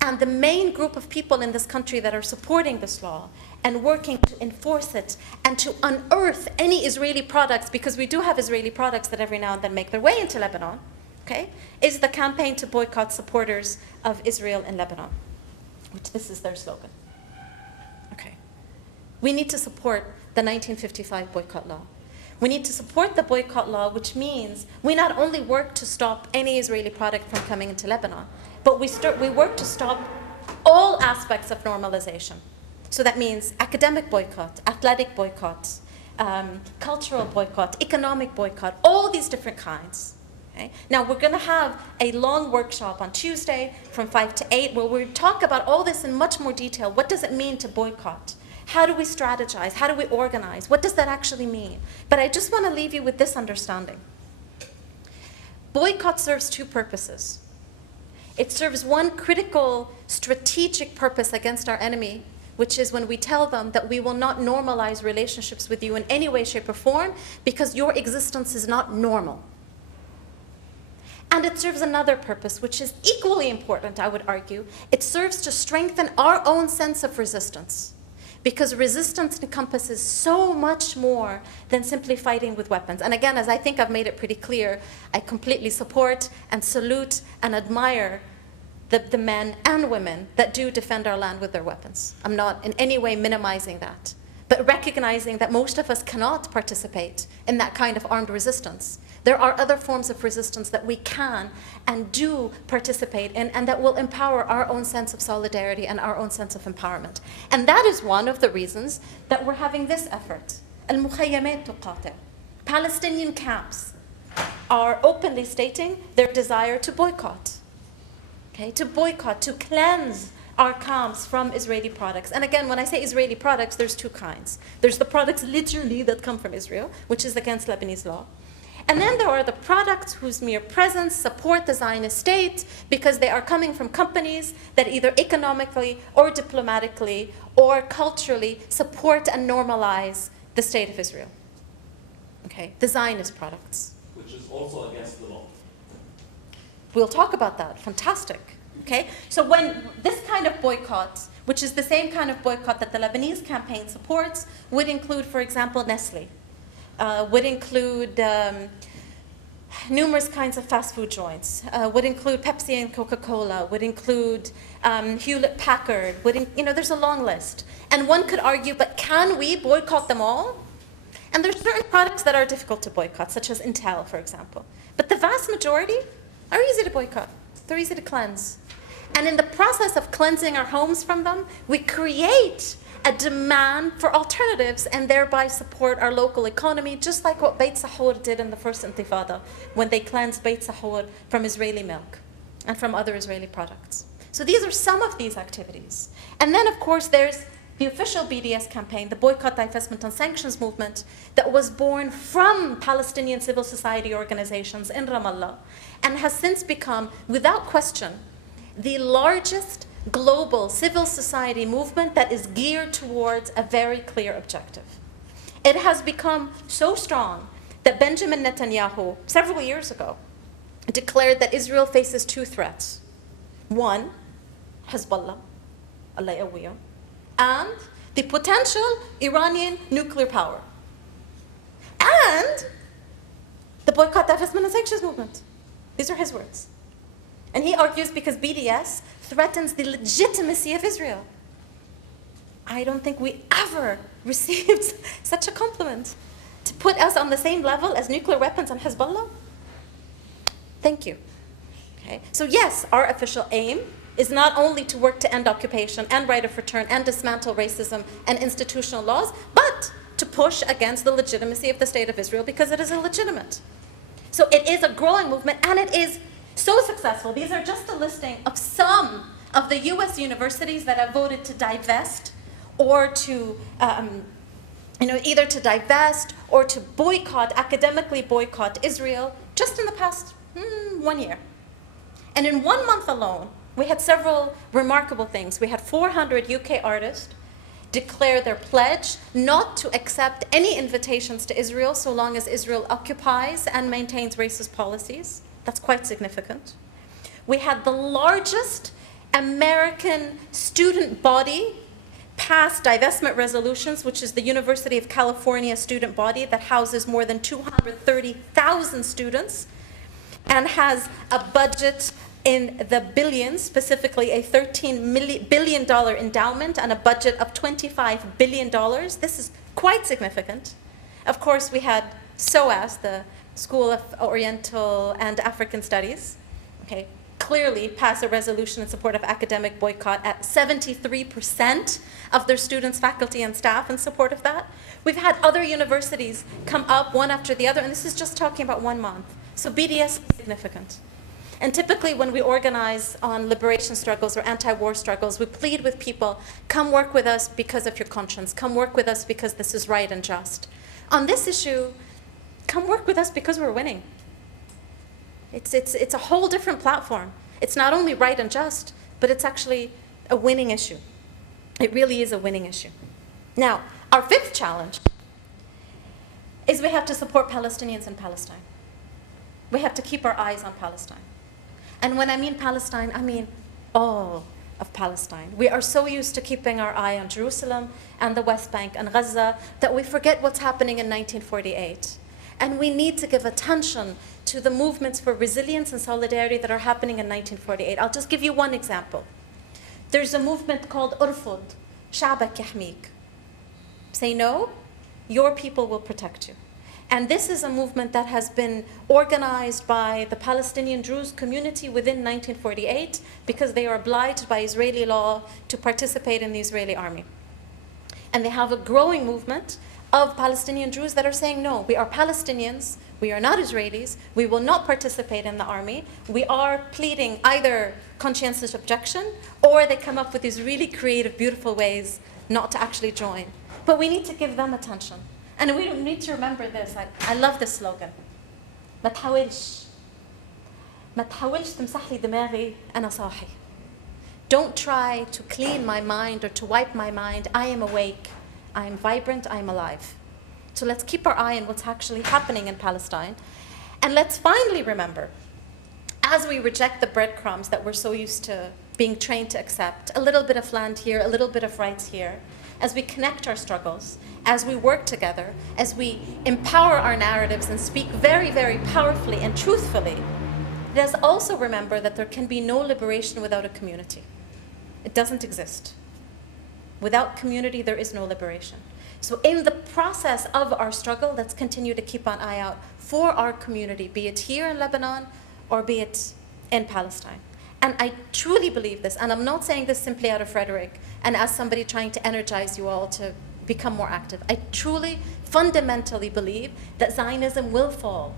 And the main group of people in this country that are supporting this law and working to enforce it and to unearth any Israeli products, because we do have Israeli products that every now and then make their way into Lebanon, okay, is the Campaign to Boycott Supporters of Israel in Lebanon, which this is their slogan. Okay. We need to support the 1955 boycott law. We need to support the boycott law, which means we not only work to stop any Israeli product from coming into Lebanon, but we work to stop all aspects of normalization. So that means academic boycott, athletic boycott, cultural boycott, economic boycott, all these different kinds. Okay? Now, we're going to have a long workshop on Tuesday from 5 to 8 where we talk about all this in much more detail. What does it mean to boycott? How do we strategize? How do we organize? What does that actually mean? But I just want to leave you with this understanding. Boycott serves two purposes. It serves one critical strategic purpose against our enemy, which is when we tell them that we will not normalize relationships with you in any way, shape, or form because your existence is not normal. And it serves another purpose, which is equally important, I would argue. It serves to strengthen our own sense of resistance, because resistance encompasses so much more than simply fighting with weapons. And again, as I think I've made it pretty clear, I completely support and salute and admire the men and women that do defend our land with their weapons. I'm not in any way minimizing that, but recognizing that most of us cannot participate in that kind of armed resistance. There are other forms of resistance that we can and do participate in, and that will empower our own sense of solidarity and our own sense of empowerment. And that is one of the reasons that we're having this effort. Al-Mukhayyamat tuqati'. Palestinian camps are openly stating their desire to boycott. Okay, to boycott, to cleanse our camps from Israeli products. And again, when I say Israeli products, there's two kinds. There's the products literally that come from Israel, which is against Lebanese law. And then there are the products whose mere presence support the Zionist state because they are coming from companies that either economically or diplomatically or culturally support and normalize the state of Israel. Okay, the Zionist products. Which is also against the law. We'll talk about that. Fantastic. Okay, so when this kind of boycott, which is the same kind of boycott that the Lebanese campaign supports, would include, for example, Nestle, would include numerous kinds of fast food joints, would include Pepsi and Coca-Cola, would include Hewlett-Packard, there's a long list. And one could argue, but can we boycott them all? And there's certain products that are difficult to boycott, such as Intel, for example. But the vast majority are easy to boycott. They're easy to cleanse. And in the process of cleansing our homes from them, we create a demand for alternatives and thereby support our local economy, just like what Beit Sahur did in the first Intifada, when they cleansed Beit Sahur from Israeli milk and from other Israeli products. So these are some of these activities. And then, of course, there's the official BDS campaign, the Boycott, Divestment and Sanctions movement, that was born from Palestinian civil society organizations in Ramallah and has since become, without question, the largest global civil society movement that is geared towards a very clear objective. It has become so strong that Benjamin Netanyahu, several years ago, declared that Israel faces two threats. One, Hezbollah, Allah yawiyah, and the potential Iranian nuclear power. And the Boycott, Divestment and Sanctions movement. These are his words. And he argues because BDS threatens the legitimacy of Israel. I don't think we ever received such a compliment. To put us on the same level as nuclear weapons and Hezbollah? Thank you. Okay. So yes, our official aim is not only to work to end occupation and right of return and dismantle racism and institutional laws, but to push against the legitimacy of the state of Israel because it is illegitimate. So it is a growing movement and it is so successful. These are just a listing of some of the US universities that have voted to divest or to, either to divest or to boycott, academically boycott Israel just in the past 1 year. And in 1 month alone, we had several remarkable things. We had 400 UK artists declare their pledge not to accept any invitations to Israel so long as Israel occupies and maintains racist policies. That's quite significant. We had the largest American student body pass divestment resolutions, which is the University of California student body that houses more than 230,000 students and has a budget in the billions, specifically a $13 billion endowment and a budget of $25 billion. This is quite significant. Of course, we had SOAS, the School of Oriental and African Studies, clearly pass a resolution in support of academic boycott at 73% of their students, faculty, and staff in support of that. We've had other universities come up one after the other, and this is just talking about 1 month. So BDS is significant. And typically when we organize on liberation struggles or anti-war struggles, we plead with people, come work with us because of your conscience. Come work with us because this is right and just. On this issue, come work with us because we're winning. It's a whole different platform. It's not only right and just, but it's actually a winning issue. It really is a winning issue. Now, our fifth challenge is we have to support Palestinians in Palestine. We have to keep our eyes on Palestine. And when I mean Palestine, I mean all of Palestine. We are so used to keeping our eye on Jerusalem and the West Bank and Gaza that we forget what's happening in 1948. And we need to give attention to the movements for resilience and solidarity that are happening in 1948. I'll just give you one example. There's a movement called Urfud, Sha'bak Yahmik. Say no, your people will protect you. And this is a movement that has been organized by the Palestinian Druze community within 1948 because they are obliged by Israeli law to participate in the Israeli army. And they have a growing movement of Palestinian Druze that are saying, no, we are Palestinians, we are not Israelis, we will not participate in the army. We are pleading either conscientious objection or they come up with these really creative, beautiful ways not to actually join. But we need to give them attention. And we need to remember this. I love this slogan. ما تحاولش تمسح لي دماغي أنا صاحي. Don't try to clean my mind or to wipe my mind. I am awake. I am vibrant. I am alive. So let's keep our eye on what's actually happening in Palestine. And let's finally remember, as we reject the breadcrumbs that we're so used to being trained to accept, a little bit of land here, a little bit of rights here, as we connect our struggles, as we work together, as we empower our narratives and speak very, very powerfully and truthfully, let us also remember that there can be no liberation without a community. It doesn't exist. Without community, there is no liberation. So in the process of our struggle, let's continue to keep an eye out for our community, be it here in Lebanon or be it in Palestine. And I truly believe this, and I'm not saying this simply out of rhetoric and as somebody trying to energize you all to become more active. I truly, fundamentally believe that Zionism will fall.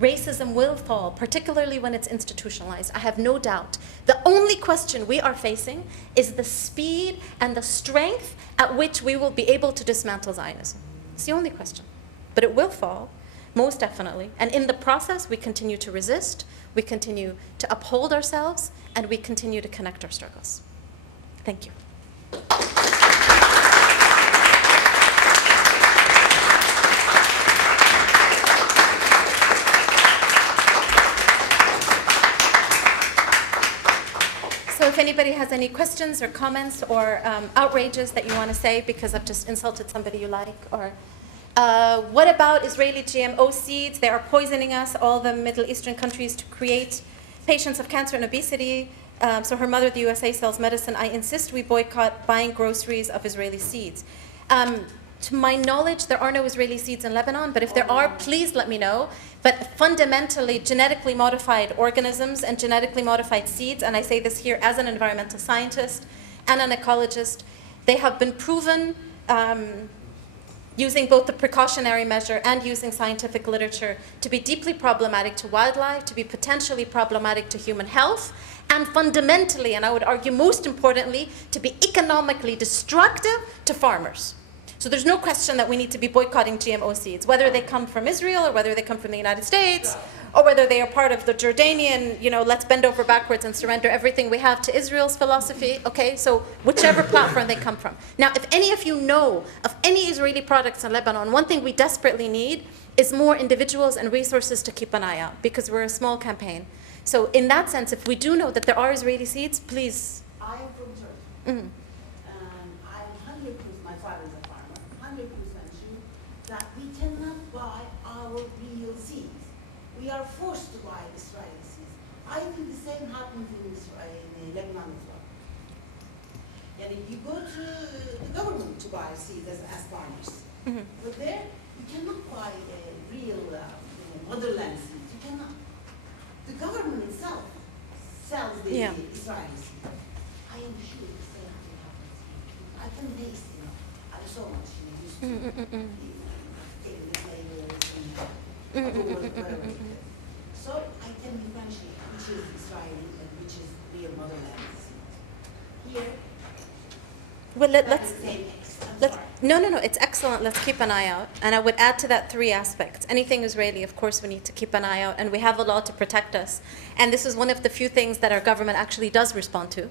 Racism will fall, particularly when it's institutionalized. I have no doubt. The only question we are facing is the speed and the strength at which we will be able to dismantle Zionism. It's the only question. But it will fall, most definitely. And in the process, we continue to resist, we continue to uphold ourselves, and we continue to connect our struggles. Thank you. So if anybody has any questions or comments or outrages that you want to say because I've just insulted somebody you like, or what about Israeli GMO seeds? They are poisoning us, all the Middle Eastern countries, to create patients of cancer and obesity. So her mother, the USA, sells medicine. I insist we boycott buying groceries of Israeli seeds. To my knowledge, there are no Israeli seeds in Lebanon, but if there are, please let me know. But fundamentally, genetically modified organisms and genetically modified seeds, and I say this here as an environmental scientist and an ecologist, they have been proven using both the precautionary measure and using scientific literature to be deeply problematic to wildlife, to be potentially problematic to human health, and fundamentally, and I would argue most importantly, to be economically destructive to farmers. So there's no question that we need to be boycotting GMO seeds, whether they come from Israel or whether they come from the United States, or whether they are part of the Jordanian, let's bend over backwards and surrender everything we have to Israel's philosophy, okay? So whichever platform they come from. Now, if any of you know of any Israeli products in Lebanon, one thing we desperately need is more individuals and resources to keep an eye out, because we're a small campaign. So in that sense, if we do know that there are Israeli seeds, please. I am from Turkey. I'm 100%, my father is a farmer, 100% sure that we cannot buy our real seeds. We are forced to buy Israeli seeds. I think the same happens in Israel, in Lebanon as well. And if you go to the government to buy seeds as farmers, but there you cannot buy real motherland seeds. You cannot. The government itself sells the Israeli seeds. I am sure the same thing happens. I can taste, I'm so much used to the flavors and whatever. So I can differentiate which is Israeli and which is real motherland seeds. Here, Well, let's. No, it's excellent. Let's keep an eye out. And I would add to that 3 aspects. Anything Israeli, of course, we need to keep an eye out. And we have a law to protect us. And this is one of the few things that our government actually does respond to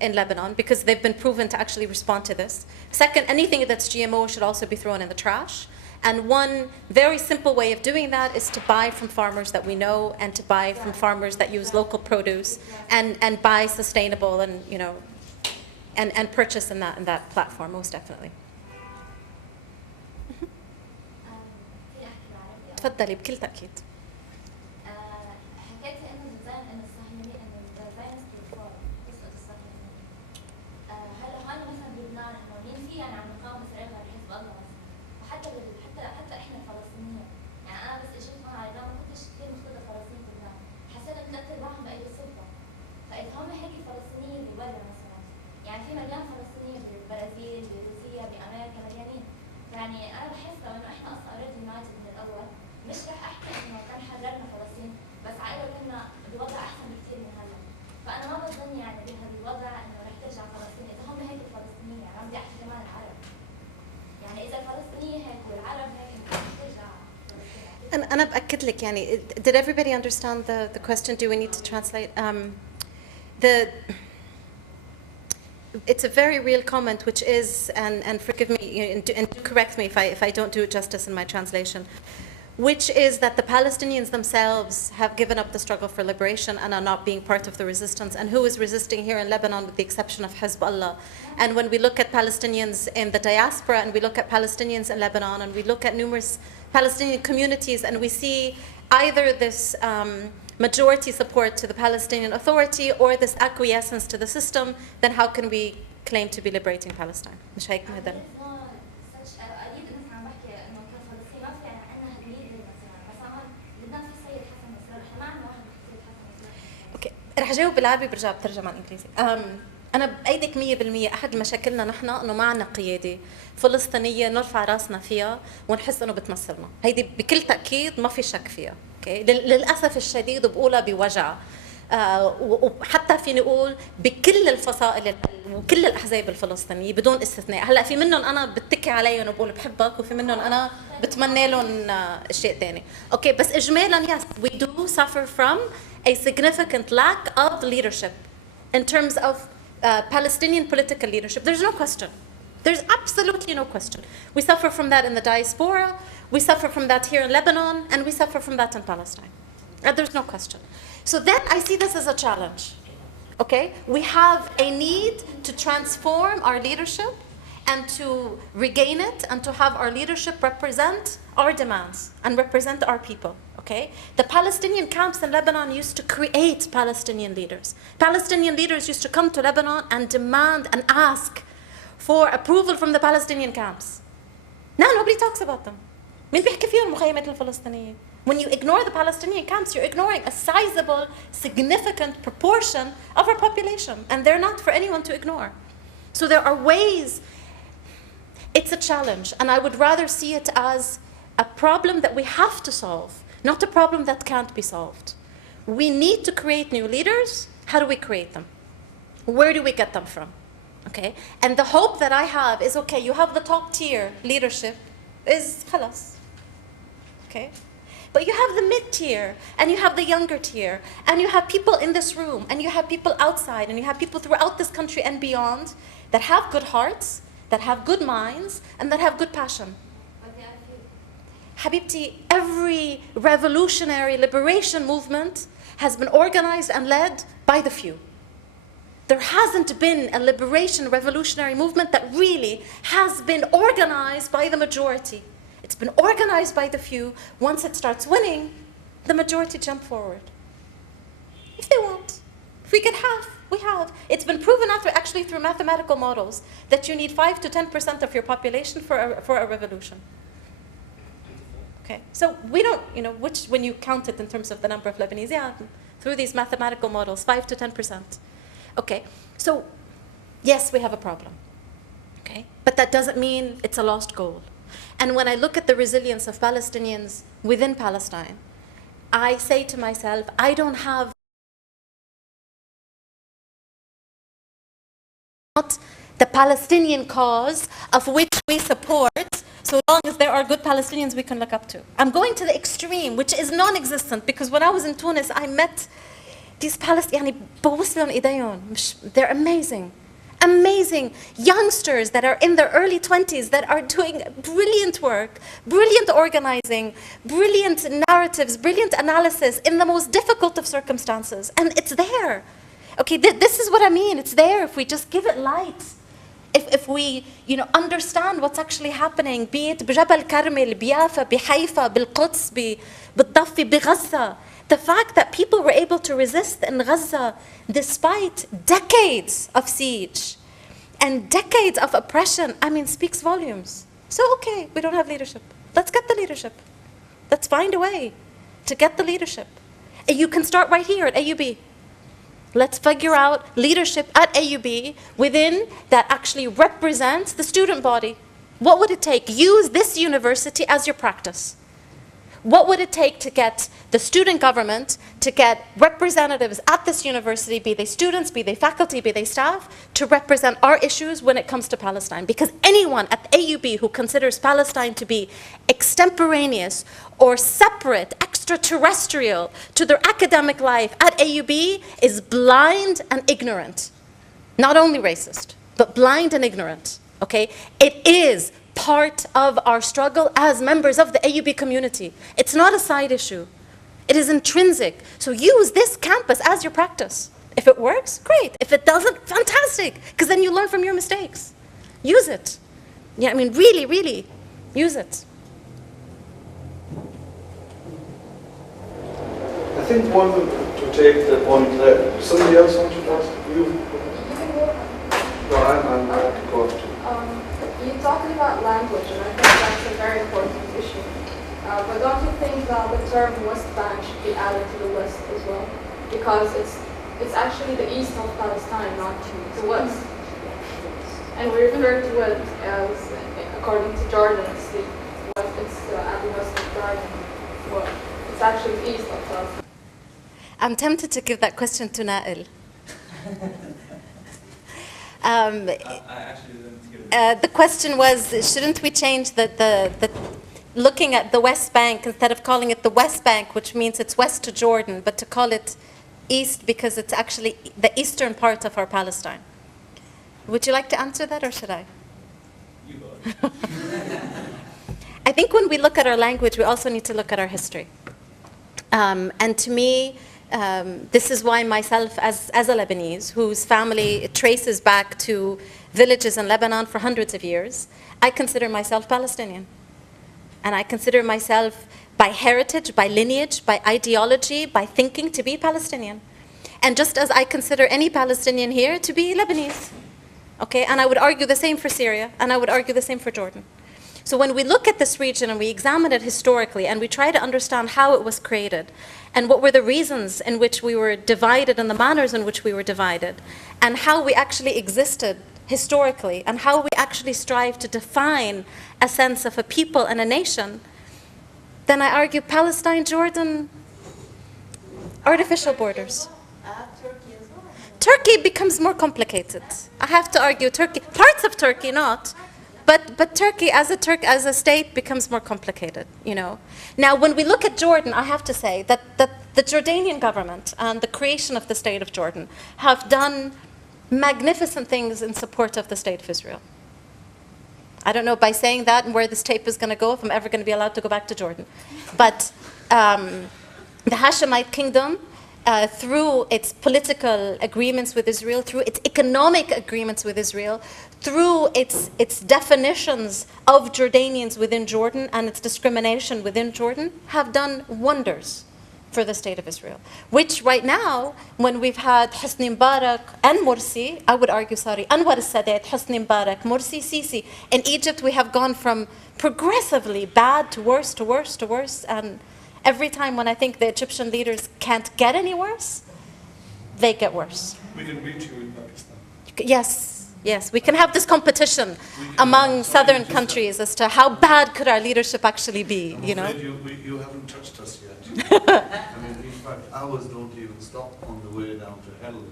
in Lebanon, because they've been proven to actually respond to this. Second, anything that's GMO should also be thrown in the trash. And one very simple way of doing that is to buy from farmers that we know, and to buy from farmers that use local produce, and buy sustainable, and and purchase in that platform, most definitely. تفضلي بكل تأكيد. حكيتي انه الزين انه الصهيونيين انه الزيونست كفار قصة الصهيونيين. هلا هون مثلا بلبنان انه مين في يعني عم يقاوم اسرائيل غير حزب الله بس. وحتى حتى احنا الفلسطينيين. يعني انا بس اجيت هون على لبنان ما كنتش كثير مختلطة فلسطين في لبنان. حسيت انه 3 أرباعهم بأيدي السلطة. فإذا هم هيك الفلسطينيين ببرا مثلا. يعني في مليان فلسطينيين بالبرازيل، بروسيا، بأمريكا مليانين. يعني انا بحس لو انه احنا اصلا اوريدي يونايتد من الاول مش رح احكي انه كان حررنا فلسطين، بس عائله كنا بوضع احسن بكثير من هلا. فانا ما بظن يعني بهذا الوضع انه رح ترجع فلسطين، اذا هم هيك الفلسطينيين، يعني عم بدي احكي كمان العرب. يعني اذا الفلسطينيين هيك والعرب هيك انت رح ترجع فلسطين. أنا بأكد لك يعني. Did everybody understand the question? Do we need to translate? It's a very real comment, which is, and forgive me, and correct me if I don't do it justice in my translation, which is that the Palestinians themselves have given up the struggle for liberation and are not being part of the resistance. And who is resisting here in Lebanon, with the exception of Hezbollah? And when we look at Palestinians in the diaspora, and we look at Palestinians in Lebanon, and we look at numerous Palestinian communities, and we see either this majority support to the Palestinian Authority or this acquiescence to the system, then how can we claim to be liberating Palestine? مش هيك مثلا. Such a رح جاوب بالعربي برجع بترجم على الانجليزي. انا بايدك 100%. احد مشاكلنا نحن انه ما عندنا قياده فلسطينيه نرفع راسنا فيها ونحس انه بتمثلنا. هيدي بكل تاكيد ما في شك فيها. اوكي، للاسف الشديد بقولها بوجع. وحتى فيني اقول بكل الفصائل وكل الاحزاب الفلسطينيه بدون استثناء. هلا في منهم انا بتكي عليهم وبقول بحبك، وفي منهم انا بتمنى لهم اشياء ثانيه. اوكي، بس اجمالا yes, we do suffer from a significant lack of leadership in terms of Palestinian political leadership. There's no question. There's absolutely no question. We suffer from that in the diaspora, we suffer from that here in Lebanon, and we suffer from that in Palestine. There's no question. So then I see this as a challenge. Okay? We have a need to transform our leadership and to regain it and to have our leadership represent our demands and represent our people. Okay? The Palestinian camps in Lebanon used to create Palestinian leaders. Palestinian leaders used to come to Lebanon and demand and ask for approval from the Palestinian camps. Now nobody talks about them. مين بيحكي فيهم المخيمات الفلسطينية؟ When you ignore the Palestinian camps, you're ignoring a sizable, significant proportion of our population, and they're not for anyone to ignore. So there are ways. It's a challenge, and I would rather see it as a problem that we have to solve, not a problem that can't be solved. We need to create new leaders. How do we create them? Where do we get them from? Okay? And the hope that I have is, okay, you have the top tier leadership is خلاص. Okay? But you have the mid-tier, and you have the younger tier, and you have people in this room, and you have people outside, and you have people throughout this country and beyond that have good hearts, that have good minds, and that have good passion. Habibti, every revolutionary liberation movement has been organized and led by the few. There hasn't been a liberation revolutionary movement that really has been organized by the majority. It's been organized by the few. Once it starts winning, the majority jump forward. If they want. If we get half, we have. It's been proven actually through mathematical models that you need 5 to 10% of your population for a revolution. Okay, so we don't, which when you count it in terms of the number of Lebanese, through these mathematical models, 5 to 10%. Okay, so yes, we have a problem. Okay, but that doesn't mean it's a lost goal. And when I look at the resilience of Palestinians within Palestine, I say to myself, I don't have not the Palestinian cause of which we support, so long as there are good Palestinians we can look up to. I'm going to the extreme, which is non-existent, because when I was in Tunis, I met these Palestinians, they're amazing. Amazing youngsters that are in their early 20s that are doing brilliant work, brilliant organizing, brilliant narratives, brilliant analysis in the most difficult of circumstances. And it's there. Okay, this is what I mean. It's there if we just give it light. If we, understand what's actually happening, be it بجبل كرمل, بيافا, بحيفا, بالقدس, بالضفة, بغزة. The fact that people were able to resist in Gaza despite decades of siege and decades of oppression, speaks volumes. So, okay, we don't have leadership. Let's get the leadership. Let's find a way to get the leadership. You can start right here at AUB. Let's figure out leadership at AUB within that actually represents the student body. What would it take? Use this university as your practice. What would it take to get the student government, to get representatives at this university, be they students, be they faculty, be they staff, to represent our issues when it comes to Palestine? Because anyone at AUB who considers Palestine to be extemporaneous or separate, extraterrestrial to their academic life at AUB is blind and ignorant. Not only racist, but blind and ignorant. Okay? It is part of our struggle as members of the AUB community. It's not a side issue. It is intrinsic. So use this campus as your practice. If it works, great. If it doesn't, fantastic, because then you learn from your mistakes. Use it. Really, really, use it. I think one to take the point that somebody else wanted to ask you. No, I'm going to go up to. You're talking about language, and I think that's a very important issue. But don't you think that the term West Bank should be added to the list as well? Because it's actually the east of Palestine, not the west. And we refer to it as, according to Jordan, it's Abu Muslim Garden. Well, it's actually the east of Palestine. I'm tempted to give that question to Nail. I actually didn't hear it. The question was, shouldn't we change the looking at the West Bank, instead of calling it the West Bank, which means it's west to Jordan, but to call it east because it's actually the eastern part of our Palestine? Would you like to answer that, or should I? You go. I think when we look at our language, we also need to look at our history. And to me, this is why myself, as a Lebanese, whose family traces back to villages in Lebanon for hundreds of years, I consider myself Palestinian. And I consider myself, by heritage, by lineage, by ideology, by thinking, to be Palestinian. And just as I consider any Palestinian here to be Lebanese. Okay, and I would argue the same for Syria, and I would argue the same for Jordan. So when we look at this region and we examine it historically and we try to understand how it was created and what were the reasons in which we were divided and the manners in which we were divided and how we actually existed historically and how we actually strive to define a sense of a people and a nation, then I argue Palestine, Jordan, artificial borders. Turkey as well. Turkey becomes more complicated. I have to argue Turkey, parts of Turkey not, but Turkey as a state becomes more complicated, you know. Now, when we look at Jordan, I have to say that the Jordanian government and the creation of the state of Jordan have done magnificent things in support of the state of Israel. I don't know by saying that and where this tape is going to go, if I'm ever going to be allowed to go back to Jordan. But the Hashemite kingdom, through its political agreements with Israel, through its economic agreements with Israel, through its definitions of Jordanians within Jordan and its discrimination within Jordan, have done wonders for the state of Israel. Which right now, when we've had Hosni Mubarak and Morsi, I would argue, Anwar al-Sadat, Hosni Mubarak, Morsi, Sisi, in Egypt we have gone from progressively bad to worse, to worse, to worse, and every time when I think the Egyptian leaders can't get any worse, they get worse. We can beat you in Pakistan. Yes, we can have this competition among southern countries as to how bad could our leadership actually be, you know? You haven't touched us yet. I mean, in fact, ours don't even stop on the way down to hell.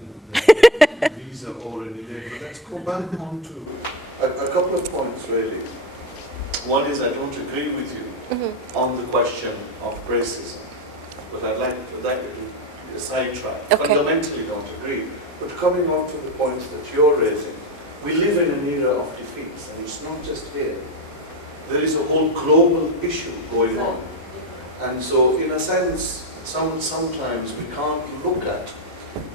These are already there. But let's go back on to a couple of points, really. One is I don't agree with you on the question of racism, but I'd like to sidetrack. Okay. Fundamentally don't agree. But coming on to the points that you're raising, we live in an era of defeats, and it's not just here. There is a whole global issue going on. And so, in a sense, sometimes we can't look at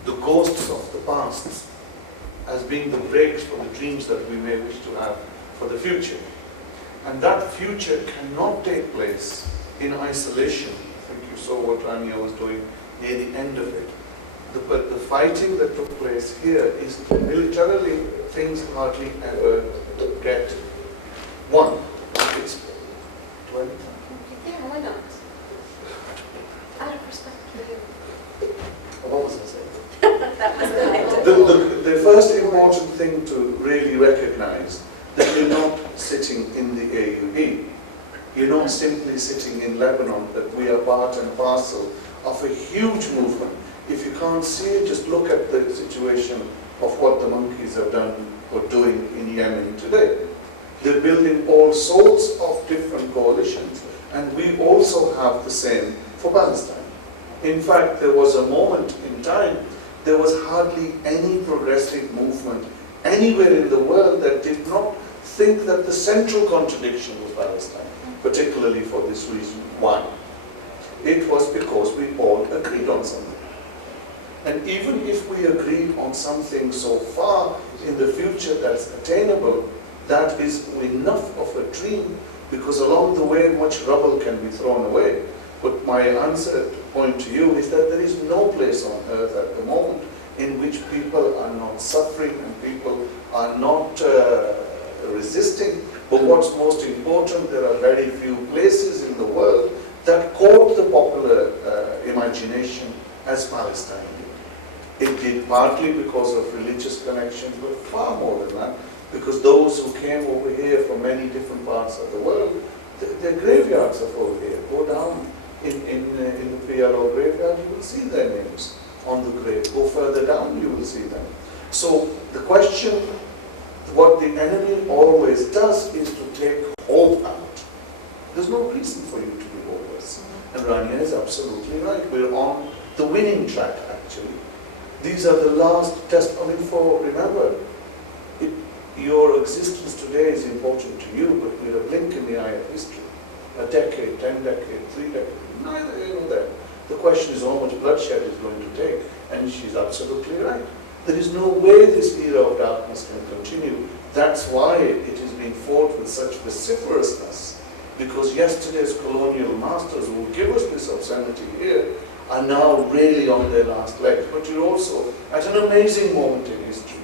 the ghosts of the past as being the breaks for the dreams that we may wish to have for the future. And that future cannot take place in isolation. I think you saw what Rania was doing near the end of it. But the fighting that took place here is militarily things hardly ever get won. It's 20. Yeah, why not? Out of respect for you. What was I saying? The first important thing to really recognize that you're not sitting in the AUB. You're not simply sitting in Lebanon, that we are part and parcel of a huge movement. If you can't see it, just look at the situation of what the monkeys have done or doing in Yemen today. They're building all sorts of different coalitions, and we also have the same for Palestine. In fact, there was a moment in time, there was hardly any progressive movement anywhere in the world that did not think that the central contradiction was Palestine, particularly for this reason. Why? It was because we all agreed on something. And even if we agreed on something so far in the future that's attainable, that is enough of a dream, because along the way much rubble can be thrown away. But my answer point to you is that there is no place on earth at the moment in which people are not suffering and people are not resisting. But what's most important, there are very few places in the world that caught the popular imagination as Palestine did. It did partly because of religious connections, but far more than that, because those who came over here from many different parts of the world, their graveyards are over here. Go down in the PLO graveyard, you will see their names on the grave. Go further down, you will see them. So the question, what the enemy always does is to take hope out. There's no reason for you to be hopeless. And Rania is absolutely right. We're on the winning track, actually. These are the last tests. Remember, your existence today is important to you, but we're a blink in the eye of history. A decade, 10 decades, 3 decades, neither here nor there. The question is how much bloodshed is going to take, and she's absolutely right. There is no way this era of darkness can continue. That's why it is being fought with such vociferousness, because yesterday's colonial masters who give us this obscenity here are now really on their last legs. But you're also at an amazing moment in history.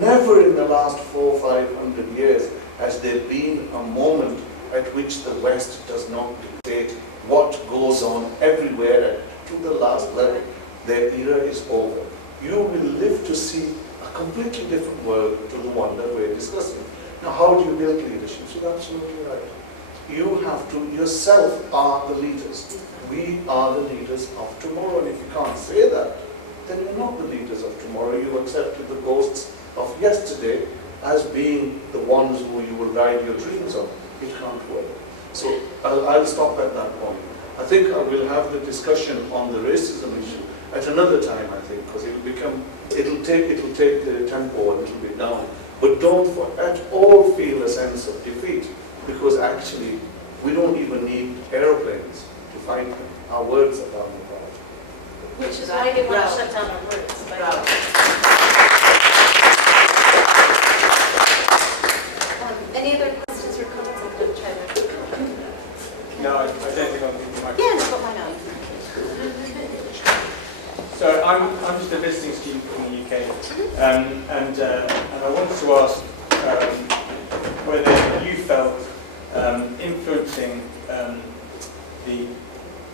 Never in the last 400 or 500 years has there been a moment at which the West does not dictate what goes on everywhere to the last level. Their era is over. You will live to see a completely different world to the one that we're discussing. Now, how do you build leadership? You're absolutely right. You have to, yourself are the leaders. We are the leaders of tomorrow. And if you can't say that, then you're not the leaders of tomorrow. You accepted the ghosts of yesterday as being the ones who you will guide your dreams on. It can't work. So I'll stop at that point. I think I will have the discussion on the racism issue at another time, I think, because it'll take the tempo a little bit down. But don't at all feel a sense of defeat, because actually we don't even need aeroplanes to fight them. Our words are down the road. Which is why they want to shut down our words. Any other questions or comments? I'm going to try to... No, I don't think I'm thinking my... Yeah, no, but why not? So I'm just a visiting student from the UK, and I wanted to ask whether you felt influencing the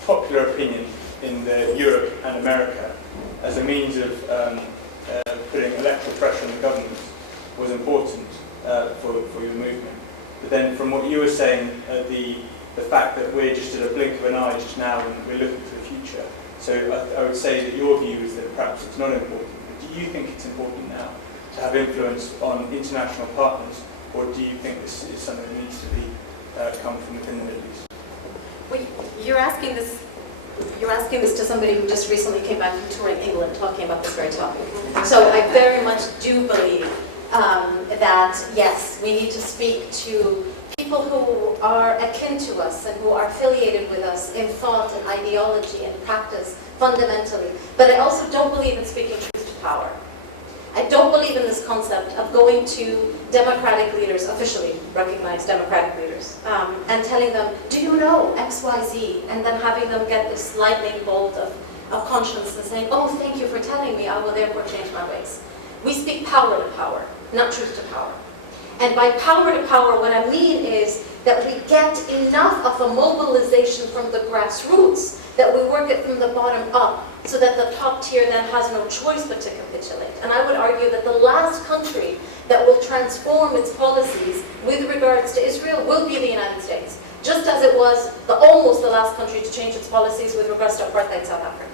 popular opinion in Europe and America as a means of putting electoral pressure on the government was important for your movement. But then from what you were saying, the fact that we're just at a blink of an eye just now and we're looking to the future. So I would say that your view is that perhaps it's not important. But do you think it's important now to have influence on international partners, or do you think this is something that needs to be come from within the Middle East? Well, you're asking this to somebody who just recently came back from touring England, talking about this very topic. So I very much do believe that yes, we need to speak to people who are akin to us and who are affiliated with us in thought and ideology and practice fundamentally. But I also don't believe in speaking truth to power. I don't believe in this concept of going to democratic leaders, officially recognized democratic leaders, and telling them, do you know X, Y, Z? And then having them get this lightning bolt of conscience and saying, oh, thank you for telling me, I will therefore change my ways. We speak power to power, not truth to power. And by power to power, what I mean is that we get enough of a mobilization from the grassroots, that we work it from the bottom up, so that the top tier then has no choice but to capitulate. And I would argue that the last country that will transform its policies with regards to Israel will be the United States, just as it was almost the last country to change its policies with regards to apartheid South Africa.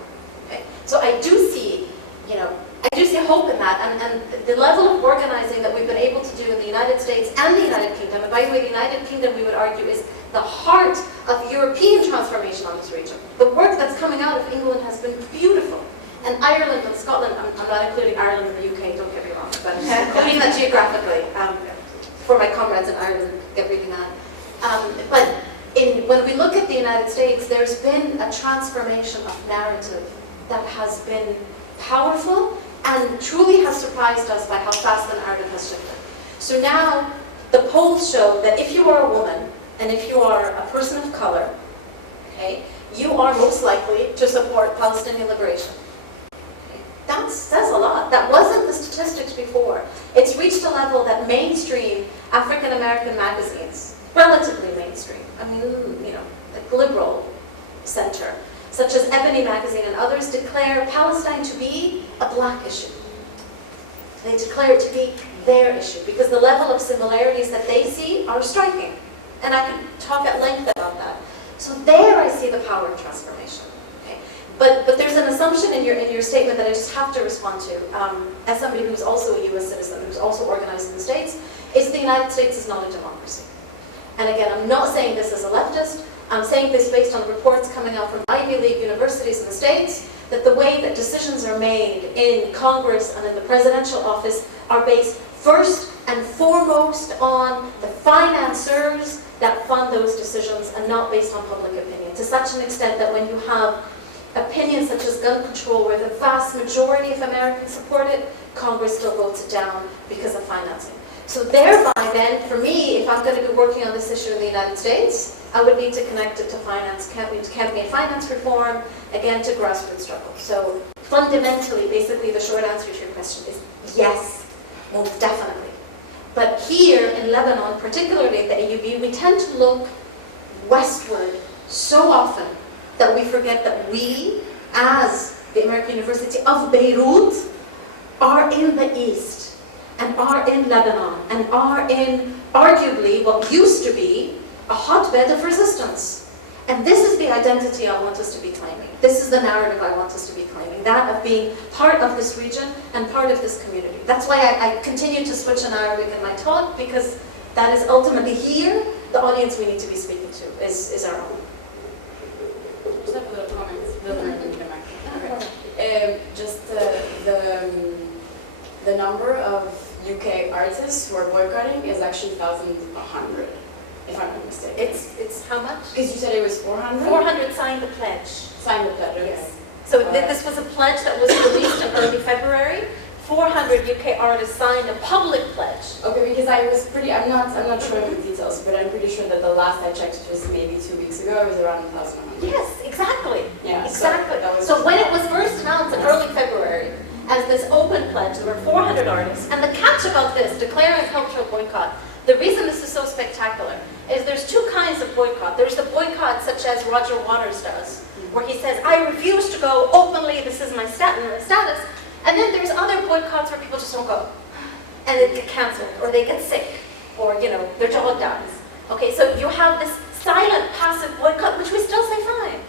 Okay? So I do see, hope in that, and the level of organizing that we've been able to do in the United States and the United Kingdom, and by the way, the United Kingdom, we would argue, is the heart of European transformation on this region. The work that's coming out of England has been beautiful. And Ireland and Scotland, I'm not including Ireland and the UK, don't get me wrong, but I mean that geographically, for my comrades in Ireland, get reading that. But when we look at the United States, there's been a transformation of narrative that has been powerful and truly has surprised us by how fast the narrative has shifted. So now, the polls show that if you are a woman, and if you are a person of color, okay, you are most likely to support Palestinian liberation. Okay? That says a lot. That wasn't the statistics before. It's reached a level that mainstream African American magazines, relatively mainstream, I mean, like liberal center, such as Ebony magazine and others, declare Palestine to be a black issue. They declare it to be their issue because the level of similarities that they see are striking. And I can talk at length about that. So there I see the power of transformation. Okay? But there's an assumption in your statement that I just have to respond to, as somebody who's also a US citizen, who's also organized in the States, is the United States is not a democracy. And again, I'm not saying this as a leftist, I'm saying this based on reports coming out from Ivy League universities in the States, that the way that decisions are made in Congress and in the presidential office are based first and foremost on the financiers that fund those decisions and not based on public opinion, to such an extent that when you have opinions such as gun control, where the vast majority of Americans support it, Congress still votes it down because of financing. So thereby then, for me, if I'm going to be working on this issue in the United States, I would need to connect it to campaign finance reform, again, to grassroots struggle. So fundamentally, basically, the short answer to your question is yes, most definitely. But here in Lebanon, particularly at the AUB, we tend to look westward so often that we forget that we, as the American University of Beirut, are in the east and are in Lebanon and are in arguably what used to be a hotbed of resistance. And this is the identity I want us to be claiming. This is the narrative I want us to be claiming, that of being part of this region and part of this community. That's why I continue to switch in Arabic in my talk, because that is ultimately here, the audience we need to be speaking to is our own. Just a little comment. Just the number of UK artists who are boycotting is actually 1,100. If I'm not mistaken. It's how much? Because you said it was 400? 400 signed the pledge. Signed the pledge, okay. Yes. So this was a pledge that was released in early February. 400 UK artists signed a public pledge. Okay, because I'm not sure of the details, but I'm pretty sure that the last I checked, which was maybe 2 weeks ago, it was around 1,100. Yes, exactly. Yeah, exactly. So when it was first announced in early February as this open pledge, there were 400 artists. And the catch about this, declaring a cultural boycott, the reason this is so spectacular is there's two kinds of boycott. There's the boycott such as Roger Waters does, where he says, I refuse to go openly, this is my status. And then there's other boycotts where people just don't go. And they get canceled, or they get sick, or their job dies. Okay, so you have this silent, passive boycott, which we still say fine.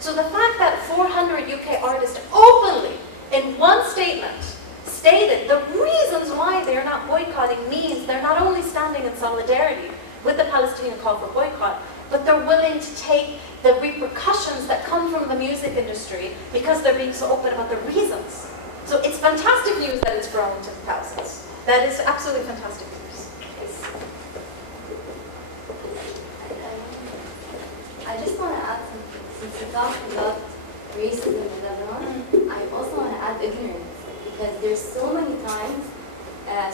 So the fact that 400 UK artists openly, in one statement, stated the reasons why they're not boycotting means they're not only standing in solidarity with the Palestinian call for boycott, but they're willing to take the repercussions that come from the music industry because they're being so open about the reasons. So it's fantastic news that it's grown to thousands. That is absolutely fantastic news. Yes. I just want to add something. Since you talked about racism in Lebanon, I also want to add ignorance. Because there's so many times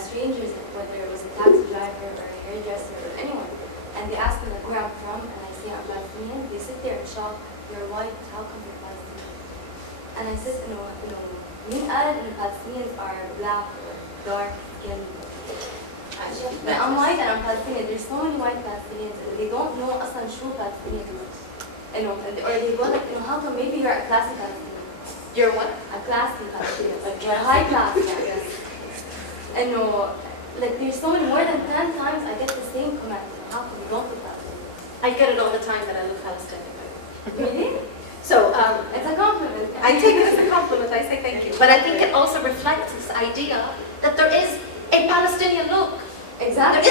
strangers, whether it was a taxi driver or a hairdresser or anyone, and they ask me like where I'm from, and I say I'm Palestinian, they sit there in shock. You're white, how come you're Palestinian? And I said, mean قال إن Palestinians are black or dark skinned. But I'm white and I'm Palestinian. There's so many white Palestinians and they don't know أصلاً شو Palestinian. Or they go like, how come maybe you're a classy Palestinian? You're what? A classy Palestinian, like a high class, yes. And like there's so many, more than 10 times I get the same comment. How come you don't look Palestinian? I get it all the time that I look Palestinian. Really? So it's a compliment. I take it as a compliment. I say thank you. But I think it also reflects this idea that there is a Palestinian look. Exactly.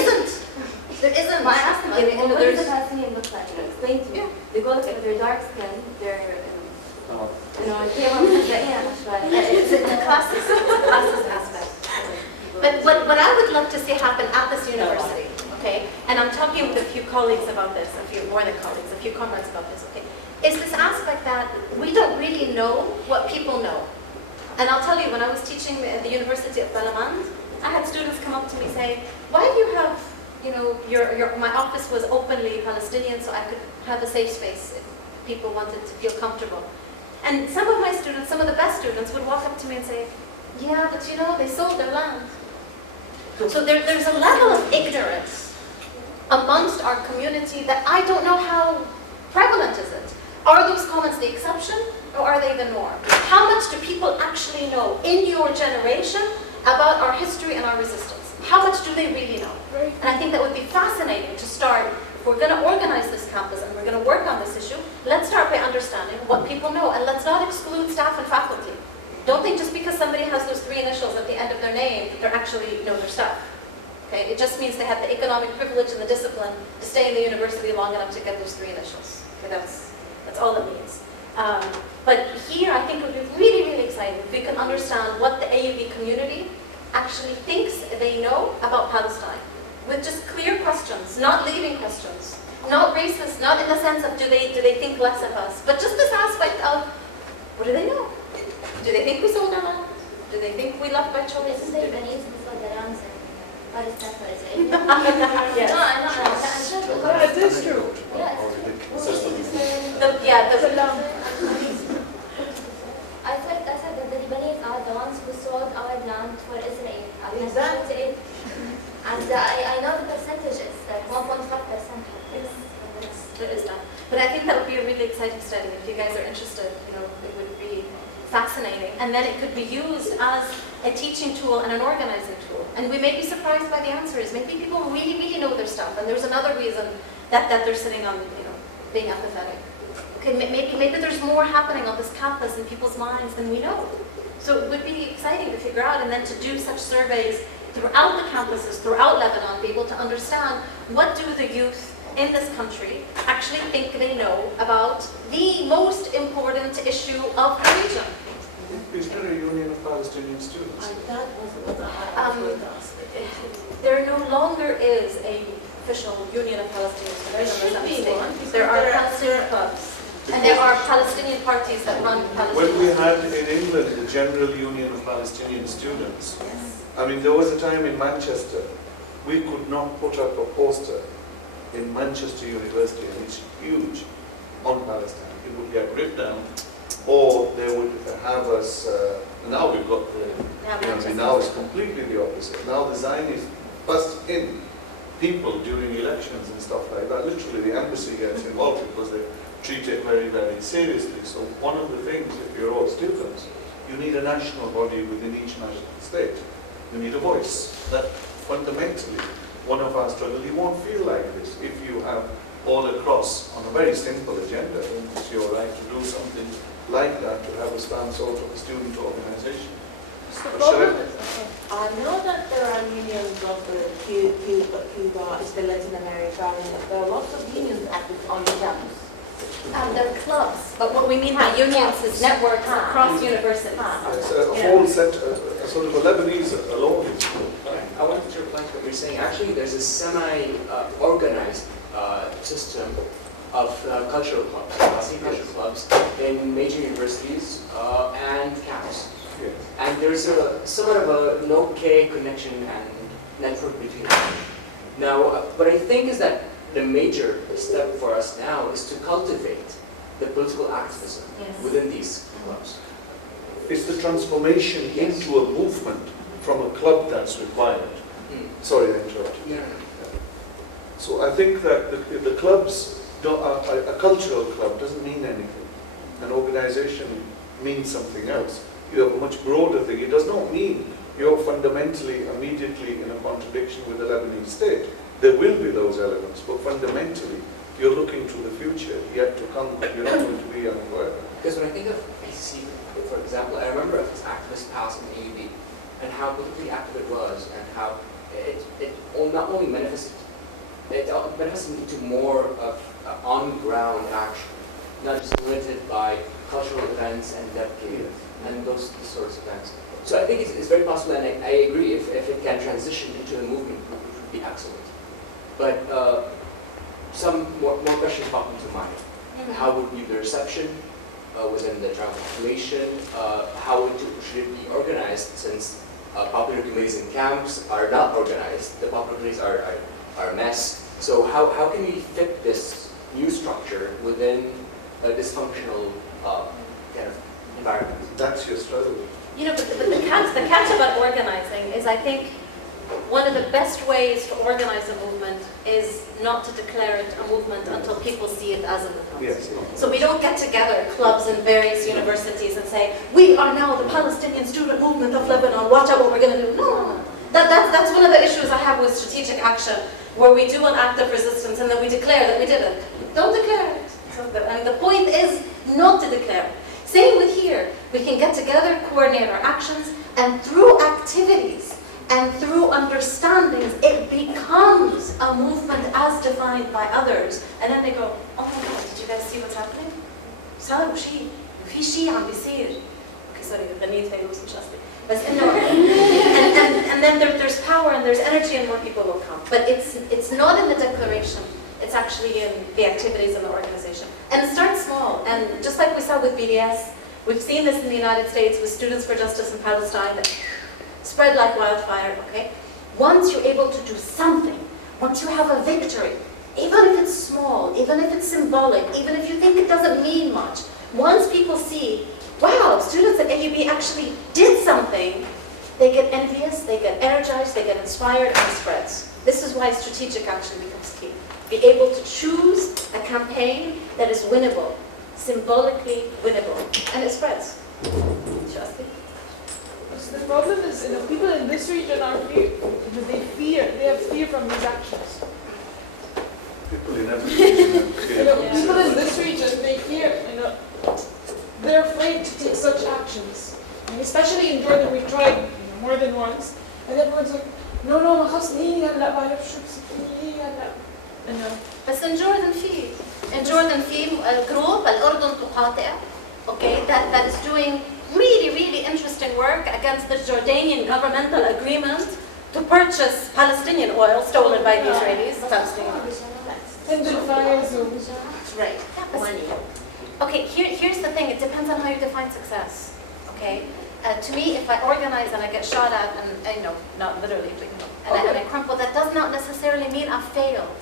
There isn't. I asked them, what does a Palestinian look like? Explain to me. They go like they're dark skinned, they're it's a classist aspect. But what I would love to see happen at this university, okay, and I'm talking with a few colleagues about this, a few more than colleagues, a few comrades about this, okay, is this aspect that we don't really know what people know. And I'll tell you, when I was teaching at the University of Beirut, I had students come up to me saying, why do you have, my office was openly Palestinian so I could have a safe space if people wanted to feel comfortable. And some of my students, some of the best students, would walk up to me and say, yeah, but they sold their land. So there's a level of ignorance amongst our community that I don't know how prevalent is it. Are those comments the exception or are they the norm? How much do people actually know in your generation about our history and our resistance? How much do they really know? And I think that would be fascinating to start. If we're going to organize this campus and we're going to work on this issue, let's start by understanding what people know, and let's not exclude staff and faculty. Don't think just because somebody has those 3 initials at the end of their name, they're actually know their stuff. Okay? It just means they have the economic privilege and the discipline to stay in the university long enough to get those 3 initials. Okay? That's all it means. But here, I think it would be really, really exciting if we can understand what the AUB community actually thinks they know about Palestine, with just clear questions, not leading questions, not racist, not in the sense of do they think less of us, but just this aspect of what do they know? Do they think we sold our land? Do they think we left by choice? Isn't there Lebanese before the Rams and Palestine for Israel? Yes. That is true. I said that the Lebanese are the ones who sold our land for Israel. Exactly. And I know the percentage is like 1.5%. There is that. But I think that would be a really exciting study. If you guys are interested, it would be fascinating. And then it could be used as a teaching tool and an organizing tool. And we may be surprised by the answers. Maybe people really, really know their stuff. And there's another reason that they're sitting on, being apathetic. Okay, maybe there's more happening on this campus in people's minds than we know. So it would be exciting to figure out and then to do such surveys throughout the campuses, throughout Lebanon, be able to understand what do the youth in this country actually think they know about the most important issue of the region. Is there a union of Palestinian students? That was what I was going to ask. There no longer is a official union of Palestinian students. There should be one. There are Palestinian clubs. And there are Palestinian parties that run Palestinian. When we had in England the General Union of Palestinian Students, I mean, there was a time in Manchester, we could not put up a poster in Manchester University, and it's huge, on Palestine. It would get ripped down, or they would have us, now we've got the, now it's completely the opposite. Now the Zionists bust in people during elections and stuff like that. Literally the embassy gets involved because they treat it very, very seriously. So one of the things, if you're all students, you need a national body within each national state. You need a voice. That fundamentally, one of our struggles, you won't feel like this if you have all across on a very simple agenda. It's your right to do something like that, to have a some sort of a student organization. I know that there are unions of Cuba, still Latin America, and there are lots of unions active on the campus. They're clubs, but what we mean by unions is networks across universities. It's a whole set, a sort of a Lebanese alone. I wanted to reply to what you're saying. Actually, there's a semi-organized system of cultural clubs, Palestinian cultural clubs, in major universities and camps. Yes. And there's somewhat of an okay connection and network between them. Now, what I think is that the major step for us now is to cultivate the political activism within these clubs. It's the transformation into a movement from a club that's required. Sorry to interrupt you. Yeah. So I think that the clubs, a cultural club doesn't mean anything. An organization means something else. You have a much broader thing. It does not mean you're fundamentally, immediately in a contradiction with the Lebanese state. There will be those elements, but fundamentally, you're looking to the future, yet to come. You're not going to be unaware. Because when I think of PCC, for example, I remember this activist past in AUD and how politically active it was, and how it not only manifested into more of on-ground action, not just limited by cultural events and dedicated and those sorts of events. So I think it's very possible, and I agree, if it can transition into a movement, which would be excellent. But some more questions pop into mind. How would be the reception within the tribal population? How should it be organized, since popular committees in camps are not organized? The popular committees are a mess. So how can we fit this new structure within a dysfunctional kind of environment? That's your struggle. But the catch about organizing is, I think, one of the best ways to organize a movement is not to declare it a movement until people see it as a movement. Yes. So we don't get together clubs in various universities and say, we are now the Palestinian student movement of Lebanon, watch out what we're going to do. No. That's one of the issues I have with strategic action, where we do an act of resistance and then we declare that we did it. Don't declare it. And the point is not to declare it. Same with here. We can get together, coordinate our actions, and through activities and through understandings, it becomes a movement as defined by others. And then they go, oh my God, did you guys see what's happening? صار شيء في شيء عم بيصير. Okay, sorry, غنيت فيروز مش قصدي. بس إنه and then there's power and there's energy and more people will come. But it's not in the declaration. It's actually in the activities in the organization. And it starts small. And just like we saw with BDS, we've seen this in the United States with Students for Justice in Palestine that spread like wildfire, okay? Once you're able to do something, once you have a victory, even if it's small, even if it's symbolic, even if you think it doesn't mean much, once people see, wow, students at AUB actually did something, they get envious, they get energized, they get inspired, and it spreads. This is why strategic action becomes key. Be able to choose a campaign that is winnable, symbolically winnable, and it spreads. Shasti? So the problem is, people in this region are they have fear from these actions. People in every region. People in this region, they fear, they're afraid to take such actions. And especially in Jordan, we tried more than once, and everyone's like, no, ما خلص ليه هلا بعرف شو بسوي هلا. بس in Jordan في group الأردن تقاطع, okay, that is doing really interesting work against the Jordanian governmental agreement to purchase Palestinian oil stolen by the Israelis. Right. Okay, here's the thing. It depends on how you define success. Okay. To me, if I organize and I get shot at, and not literally, and I crumple, that does not necessarily mean I failed.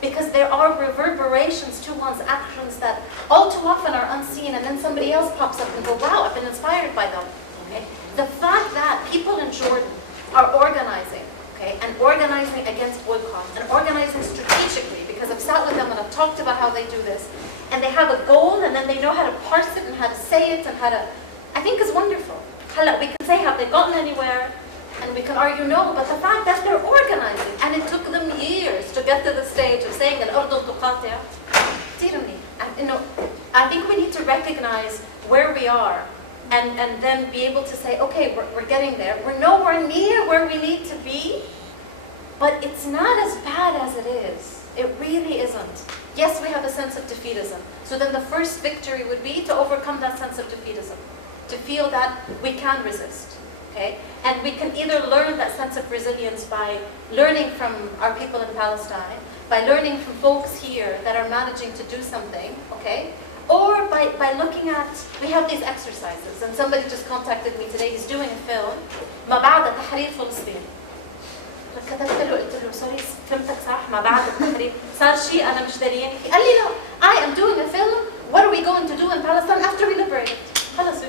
Because there are reverberations to one's actions that all too often are unseen, and then somebody else pops up and go, wow, I've been inspired by them. Okay? The fact that people in Jordan are organizing, okay, and organizing against boycotts, and organizing strategically, because I've sat with them and I've talked about how they do this, and they have a goal, and then they know how to parse it, and how to say it, and how to, I think is wonderful. We can say, have they gotten anywhere? And we can argue no, but the fact that they're organizing, and it took them years to get to the stage of saying الأردن تقاطع, I think we need to recognize where we are, and then be able to say, okay, we're getting there. We're nowhere near where we need to be, but it's not as bad as it is. It really isn't. Yes, we have a sense of defeatism. So then the first victory would be to overcome that sense of defeatism, to feel that we can resist. Okay? And we can either learn that sense of resilience by learning from our people in Palestine, by learning from folks here that are managing to do something, okay? Or by looking at, we have these exercises, and somebody just contacted me today, he's doing a film, ما بعد تحرير فلسطين. كتبت له قلت له سوري فهمتك صح ما بعد التحرير صار شيء أنا مش داريان فيه. قال لي no, I am doing a film, what are we going to do in Palestine after we liberate it? خلص.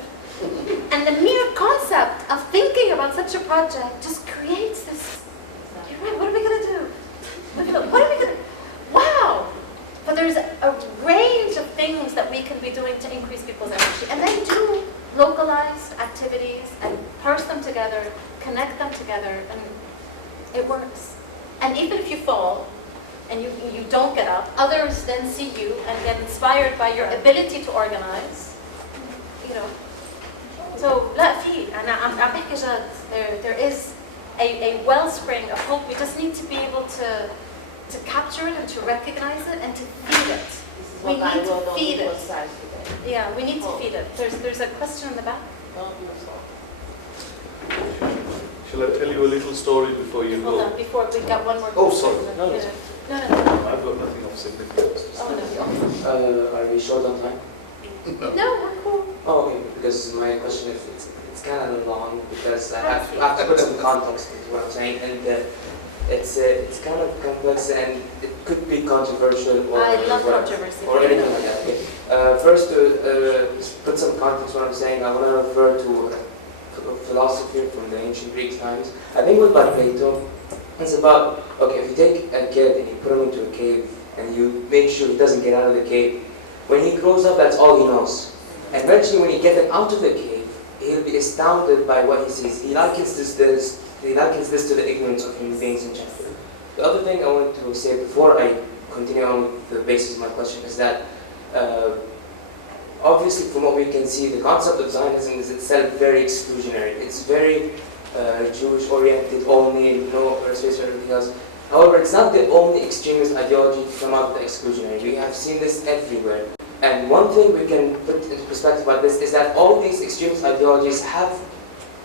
And the mere concept of thinking about such a project just creates this, what are we going to do? What are we going to do? Wow! But there's a range of things that we can be doing to increase people's energy. And then do localized activities and parse them together, connect them together, and it works. And even if you fall and you don't get up, others then see you and get inspired by your ability to organize, So, لا في أنا عم بحكي جد. There is a wellspring of hope. We just need to be able to capture it and to recognize it and to feed it. We need to feed it. Yeah, we need to feed it. There's a question in the back. Shall I tell you a little story before you go? Hold on, before we got one more. Oh, sorry. No. I've got nothing of significance. Are we short on time? No, we're cool. Oh, okay. Because my question is, it's kind of long because I have to put some context into what I'm saying, and it's kind of complex and it could be controversial or I love controversy. Or anything like that. Okay. First, to put some context what I'm saying, I want to refer to a philosophy from the ancient Greek times. I think it was by Plato. It's about, okay, if you take a kid and you put him into a cave and you make sure he doesn't get out of the cave, when he grows up, that's all he knows. And eventually when you get him out of the cave, he'll be astounded by what he sees. He likens this to the ignorance of human beings in general. The other thing I want to say before I continue on with the basis of my question is that obviously from what we can see, the concept of Zionism is itself very exclusionary. It's very Jewish-oriented only, no space for everything else. However, it's not the only extremist ideology to come out of the exclusionary. We have seen this everywhere. And one thing we can put into perspective about this is that all these extremist ideologies have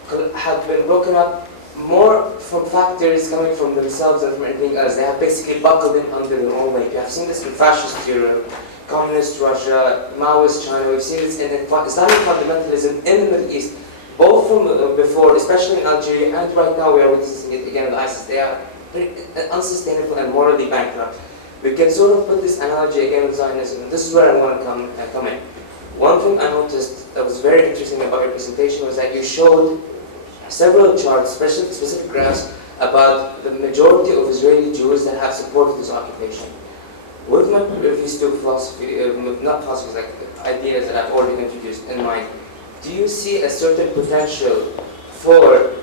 been broken up more from factors coming from themselves than from anything else. They have basically buckled in under their own weight. You have seen this in fascist Europe, communist Russia, Maoist China. We've seen this in Islamic fundamentalism in the Middle East, both from before, especially in Algeria, and right now we are witnessing it again with ISIS. They are unsustainable and morally bankrupt. We can sort of put this analogy again with Zionism, and this is where I want to come in. One thing I noticed that was very interesting about your presentation was that you showed several charts, especially specific graphs, about the majority of Israeli Jews that have supported this occupation. With my previous two not philosophies, like ideas that I've already introduced in mind, do you see a certain potential for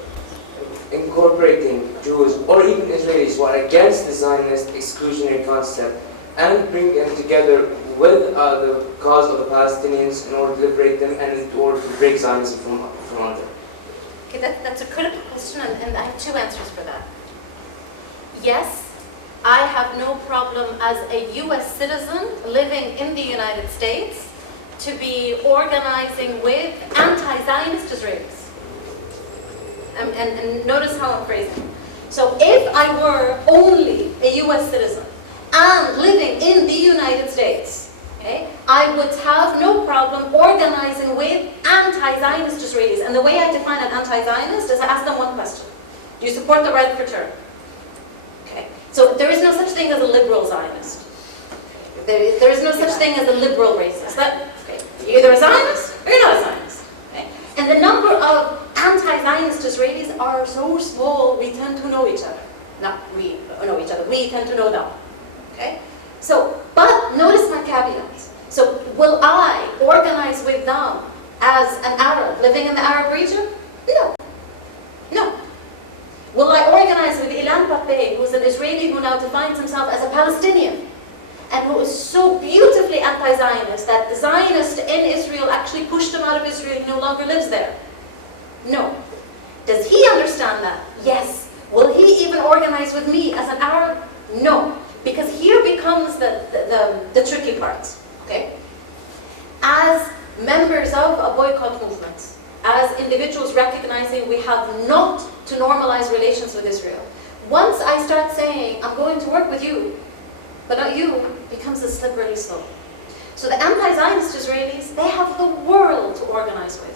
incorporating Jews or even Israelis who are against the Zionist exclusionary concept and bring them together with the cause of the Palestinians in order to liberate them and in order to break Zionism from under? Okay, that's a critical question, and I have two answers for that. Yes, I have no problem as a US citizen living in the United States to be organizing with anti-Zionist Israelis. And notice how I'm phrasing. So if I were only a US citizen and living in the United States, okay, I would have no problem organizing with anti-Zionist Israelis. And the way I define an anti-Zionist is I ask them one question. Do you support the right of return? Okay. So there is no such thing as a liberal Zionist. There is no such thing as a liberal racist. Okay. You're either a Zionist or you're not a Zionist. Okay. And the number of anti-Zionist Israelis are so small, we tend to know each other. Not we know each other, we tend to know them. Okay? So, but notice my caveat. So, will I organize with them as an Arab living in the Arab region? No. No. Will I organize with Ilan Pappé, who's an Israeli who now defines himself as a Palestinian, and who is so beautifully anti-Zionist that the Zionist in Israel actually pushed him out of Israel, he no longer lives there? No. Does he understand that? Yes. Will he even organize with me as an Arab? No. Because here becomes the tricky part. Okay? As members of a boycott movement, as individuals recognizing we have not to normalize relations with Israel, once I start saying, I'm going to work with you, but not you, becomes a slippery slope. So the anti-Zionist Israelis, they have the world to organize with.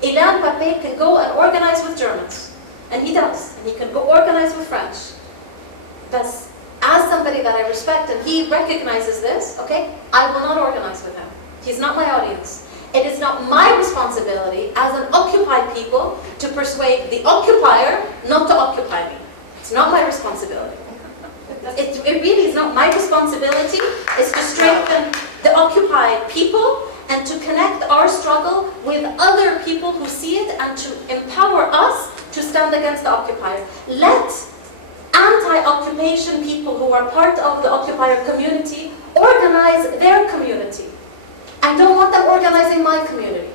Ilan Pappé can go and organize with Germans, and he does, and he can go organize with French. Thus, as somebody that I respect, and he recognizes this, okay, I will not organize with him. He's not my audience. It is not my responsibility as an occupied people to persuade the occupier not to occupy me. It's not my responsibility. It really is not my responsibility. It's to strengthen the occupied people and to connect our struggle with other people who see it and to empower us to stand against the occupier. Let anti-occupation people who are part of the occupier community organize their community. I don't want them organizing my community,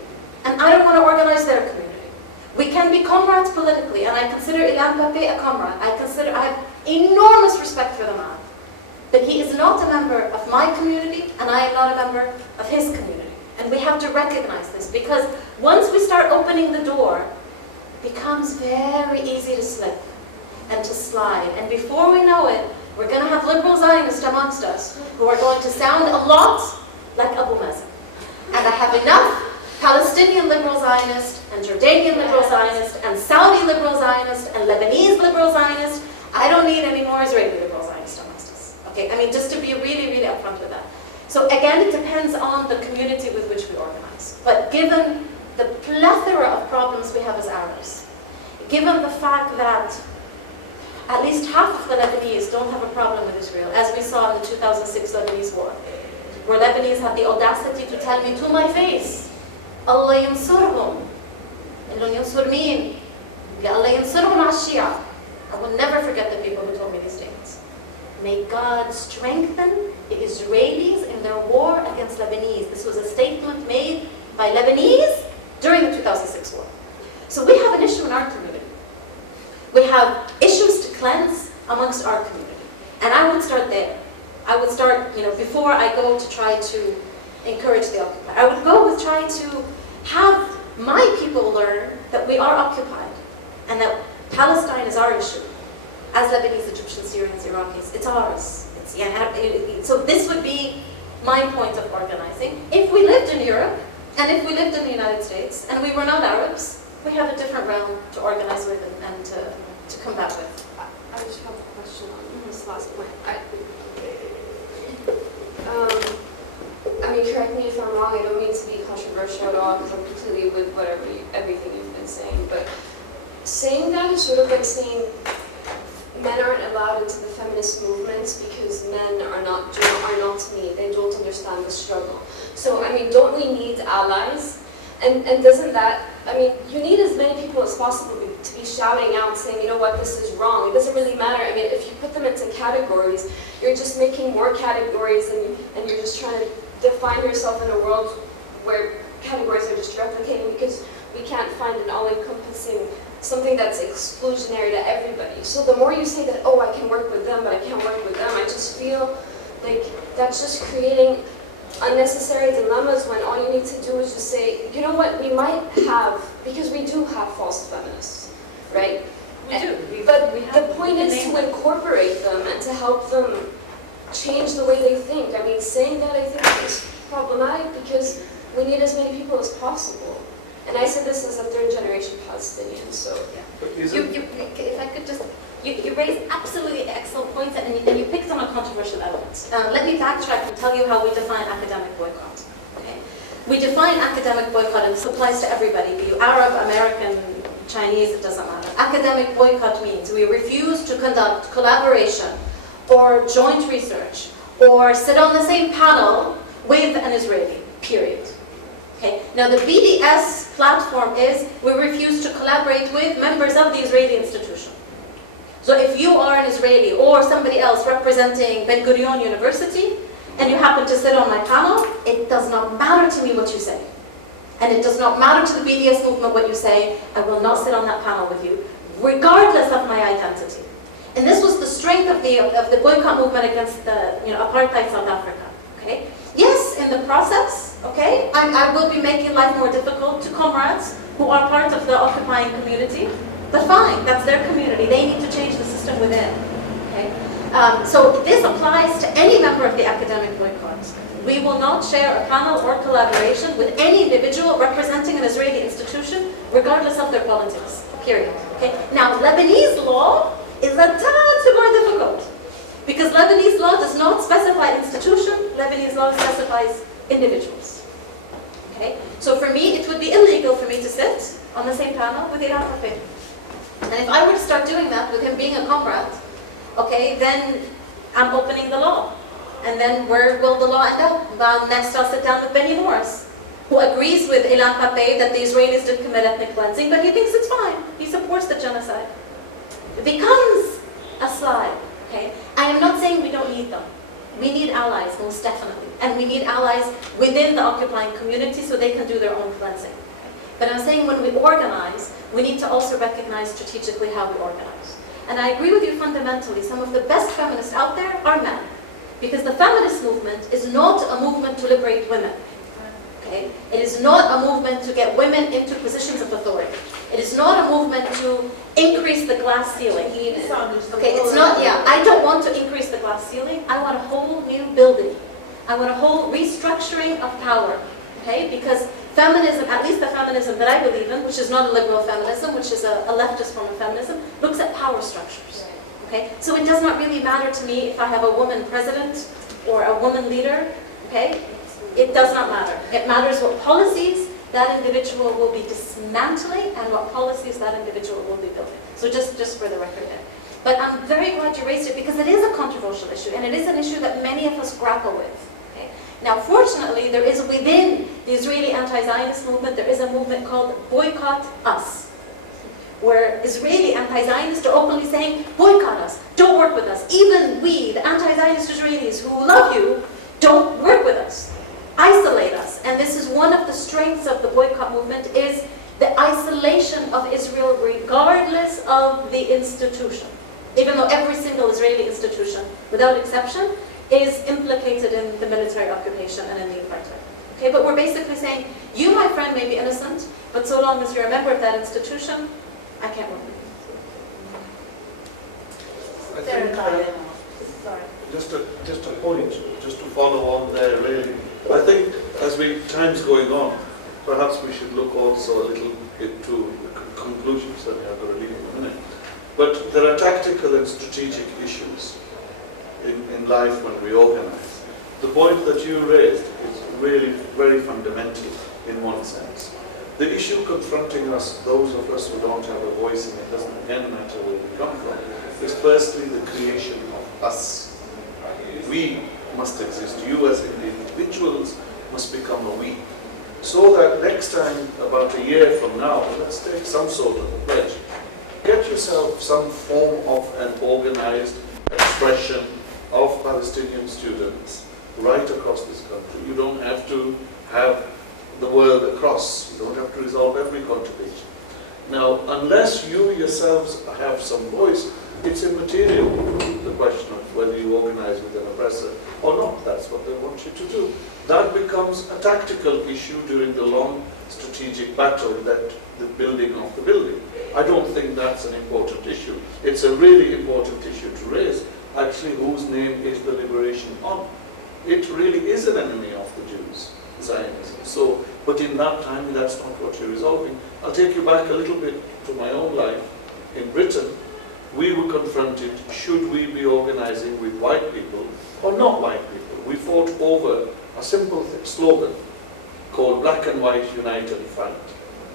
and I don't want to organize their community. We can be comrades politically, and I consider Ilan Pappé a comrade. I have enormous respect for the man. But he is not a member of my community, and I am not a member of his community. And we have to recognize this, because once we start opening the door, it becomes very easy to slip and to slide. And before we know it, we're going to have liberal Zionists amongst us who are going to sound a lot like Abu Mazen. And I have enough Palestinian liberal Zionist, and Jordanian liberal Zionist, and Saudi liberal Zionist, and Lebanese liberal Zionist. I don't need any more Israeli liberal Zionist amongst us. Okay, I mean, just to be really, really upfront with that. So again, it depends on the community with which we organize. But given the plethora of problems we have as Arabs, given the fact that At least half of the Lebanese don't have a problem with Israel, as we saw in the 2006 Lebanese war, where Lebanese had the audacity to tell me to my face, Allah yansurhum. إنهم ينصر مين؟ Allah yansurhum على الشيعة. I will never forget the people who told me these things. May God strengthen the Israelis in their war against Lebanese. This was a statement made by Lebanese during the 2006 war. So we have an issue in our community. We have issues to cleanse amongst our community. And I would start there. I would start, before I go to try to encourage the occupied. I would go with trying to have my people learn that we are occupied and that Palestine is our issue. As Lebanese, Egyptians, Syrians, Iraqis, it's ours. So this would be my point of organizing. If we lived in Europe, and if we lived in the United States, and we were not Arabs, we have a different realm to organize with and to combat with. I just have a question on this last point. Correct me if I'm wrong, I don't mean to be controversial at all, because I'm completely with everything you've been saying, but saying that is sort of like saying men aren't allowed into the feminist movements because men are not me, they don't understand the struggle. So, don't we need allies? And doesn't that, you need as many people as possible to be shouting out, saying, you know what, this is wrong. It doesn't really matter. If you put them into categories, you're just making more categories and you're just trying to define yourself in a world where categories are just replicating because we can't find an all-encompassing something that's exclusionary to everybody. So the more you say that, oh, I can work with them, but I can't work with them, I just feel like that's just creating unnecessary dilemmas when all you need to do is just say, you know what, we might have, because we do have false feminists, right? We do. But the point is to incorporate them and to help them change the way they think. Saying that I think is problematic because we need as many people as possible. And I said this as a third-generation Palestinian, so... Yeah. If I could just... You raised absolutely excellent points, and you picked on a controversial element. Let me backtrack and tell you how we define academic boycott. Okay? We define academic boycott, and this applies to everybody, be you Arab, American, Chinese, it doesn't matter. Academic boycott means we refuse to conduct collaboration or joint research or sit on the same panel with an Israeli, period. Okay. Now the BDS platform is we refuse to collaborate with members of the Israeli institution. So if you are an Israeli or somebody else representing Ben Gurion University and you happen to sit on my panel, it does not matter to me what you say. And it does not matter to the BDS movement what you say. I will not sit on that panel with you, regardless of my identity. And this was the strength of the boycott movement against the apartheid South Africa. Okay. Yes, in the process, okay, I will be making life more difficult to comrades who are part of the occupying community, but fine, that's their community. They need to change the system within, okay? So this applies to any member of the academic boycott. We will not share a panel or collaboration with any individual representing an Israeli institution, regardless of their politics, period, okay? Now, Lebanese law is a tad more difficult. Because Lebanese law does not specify institution, Lebanese law specifies individuals. Okay? So for me, it would be illegal for me to sit on the same panel with Iran Rafi. And if I were to start doing that with him being a comrade, okay, then I'm opening the law. And then where will the law end up? Well, next I'll sit down with Benny Morris, who agrees with Ilan Pape that the Israelis did commit ethnic cleansing, but he thinks it's fine. He supports the genocide. It becomes a slide. Okay? I am not saying we don't need them. We need allies, most definitely. And we need allies within the occupying community so they can do their own cleansing. Okay? But I'm saying when we organize, we need to also recognize strategically how we organize. And I agree with you fundamentally. Some of the best feminists out there are men. Because the feminist movement is not a movement to liberate women. Okay? It is not a movement to get women into positions of authority. It is not a movement to increase the glass ceiling. Okay, it's not, I don't want to increase the glass ceiling. I want a whole new building. I want a whole restructuring of power. Okay, because feminism, at least the feminism that I believe in, which is not a liberal feminism, which is a leftist form of feminism, looks at power structures. Okay, so it does not really matter to me if I have a woman president or a woman leader. Okay, it does not matter. It matters what policies that individual will be dismantling and what policies that individual will be building. So just for the record there. But I'm very glad you raised it because it is a controversial issue, and it is an issue that many of us grapple with. Okay? Now, fortunately, there is within the Israeli anti-Zionist movement, there is a movement called Boycott Us, where Israeli anti-Zionists are openly saying, boycott us, don't work with us. Even we, the anti-Zionist Israelis who love you, don't work with us. Isolate us. And this is one of the strengths of the boycott movement, is the isolation of Israel regardless of the institution. Even though every single Israeli institution, without exception, is implicated in the military occupation and in the apartheid. Okay, but we're basically saying, you, my friend, may be innocent, but so long as you're a member of that institution, I can't work with you. Just a point, just to follow on there really. I think as time's going on, perhaps we should look also a little bit to conclusions that we have got to leave in a minute. But there are tactical and strategic issues in life when we organize. The point that you raised is really very fundamental in one sense. The issue confronting us, those of us who don't have a voice, and it doesn't again matter where we come from, is firstly the creation of us. We must exist. You as individuals must become a we. So that next time, about a year from now, let's take some sort of a pledge. Get yourself some form of an organized expression of Palestinian students right across this country. You don't have to have the world across. You don't have to resolve every contradiction. Now, unless you yourselves have some voice, it's immaterial, the question of whether you organize with an oppressor or not. That's what they want you to do. That becomes a tactical issue during the long strategic battle, that the building of the building. I don't think that's an important issue. It's a really important issue to raise. Actually, whose name is the liberation on? It really is an enemy of the Jews, Zionism. So, but in that time, that's not what you're resolving. I'll take you back a little bit to my own life. In Britain, we were confronted, should we be organizing with white people or not white people? We fought over a simple slogan called Black and White Unite and Fight.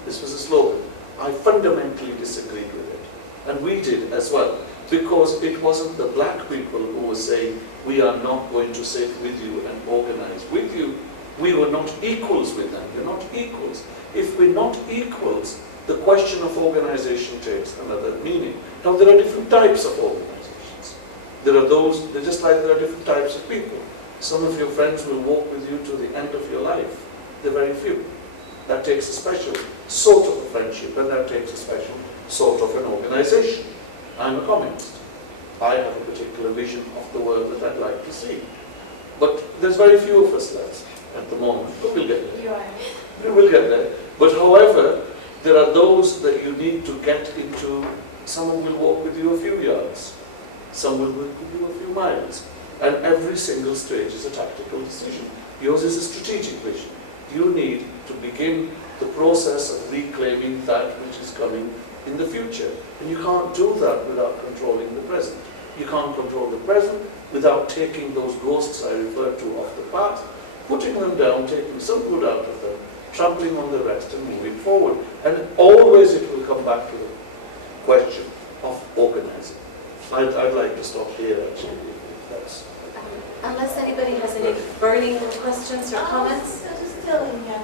This was a slogan. I fundamentally disagreed with it. And we did as well, because it wasn't the black people who were saying, we are not going to sit with you and organize with you. We were not equals with them. We're not equals. If we're not equals, the question of organization takes another meaning. Now, there are different types of organizations. There are those, they're just like there are different types of people. Some of your friends will walk with you to the end of your life. They're very few. That takes a special sort of a friendship, and that takes a special sort of an organization. I'm a communist. I have a particular vision of the world that I'd like to see. But there's very few of us left at the moment. But we'll get there. We will get there. But however, there are those that you need to get into. Someone will walk with you a few yards. Someone will walk with you a few miles. And every single stage is a tactical decision. Yours is a strategic vision. You need to begin the process of reclaiming that which is coming in the future. And you can't do that without controlling the present. You can't control the present without taking those ghosts I referred to off the path, putting them down, taking some good out of them, trampling on the rest and moving forward. And always it will come back to the question of organizing. I'd like to stop here actually, if that's... Unless anybody has any burning questions or comments? Just telling you,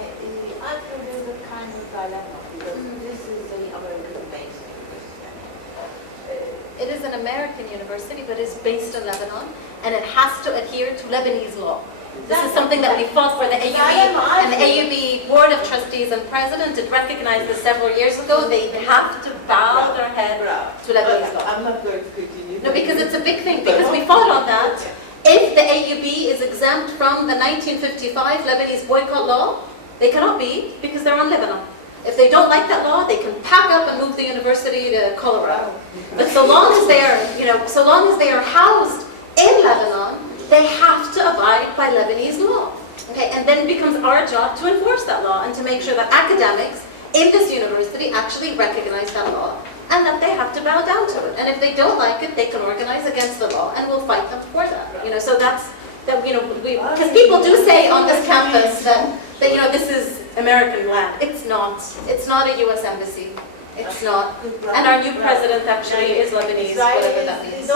I feel there's a kind of dilemma, because this is an American-based university. It is an American university, but it's based in Lebanon, and it has to adhere to Lebanese law. This is something that we fought for the AUB, and the AUB Board of Trustees and President did recognize this several years ago. They have to bow their head to Lebanese law. I'm not going to continue. No, because it's a big thing, because we fought on that. If the AUB is exempt from the 1955 Lebanese boycott law, they cannot be, because they're on Lebanon. If they don't like that law, they can pack up and move the university to Colorado. But so long as they are, so long as they are housed in Lebanon, they have to abide by Lebanese law. Okay, and then it becomes our job to enforce that law and to make sure that academics in this university actually recognize that law and that they have to bow down to it. And if they don't like it, they can organize against the law, and we'll fight them for that. So that's because people do say on this campus that this is American land. It's not. It's not a U.S. embassy. It's not. And our new president actually is Lebanese, whatever that means.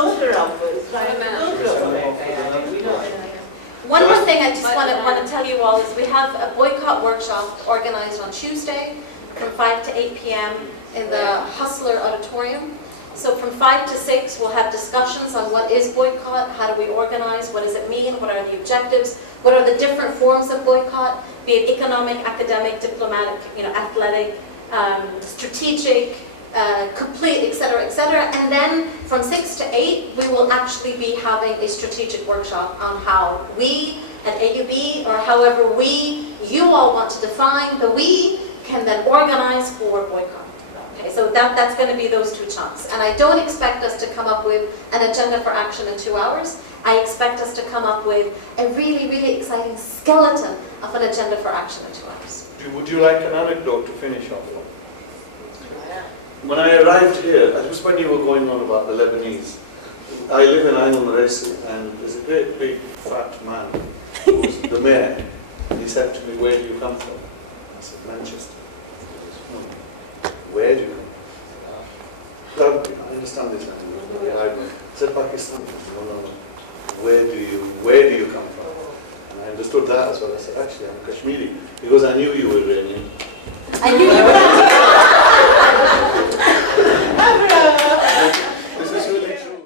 One more thing I just want to tell you all is we have a boycott workshop organized on Tuesday from 5 to 8 p.m. in the Hustler Auditorium. So from 5 to 6, we'll have discussions on what is boycott, how do we organize, what does it mean, what are the objectives, what are the different forms of boycott, be it economic, academic, diplomatic, athletic, strategic, complete, etc., etc. And then from 6 to 8, we will actually be having a strategic workshop on how we at AUB, or however you all want to define the we, can then organize for boycott. Okay, so that's going to be those two chunks. And I don't expect us to come up with an agenda for action in 2 hours. I expect us to come up with a really, really exciting skeleton of an agenda for action in 2 hours. Would you like an anecdote to finish off on? When I arrived here, just when you were going on about the Lebanese, I live in Ain al-Raisi, and there's a great big fat man who's the mayor. And he said to me, "Where do you come from?" I said, "Manchester." He goes, "No. Where do you come from?" I understand this language. I said, "Pakistan." No. Where do you come from? And I understood that as well. I said, "Actually, I'm Kashmiri." Because I knew you were Iranian. I knew you were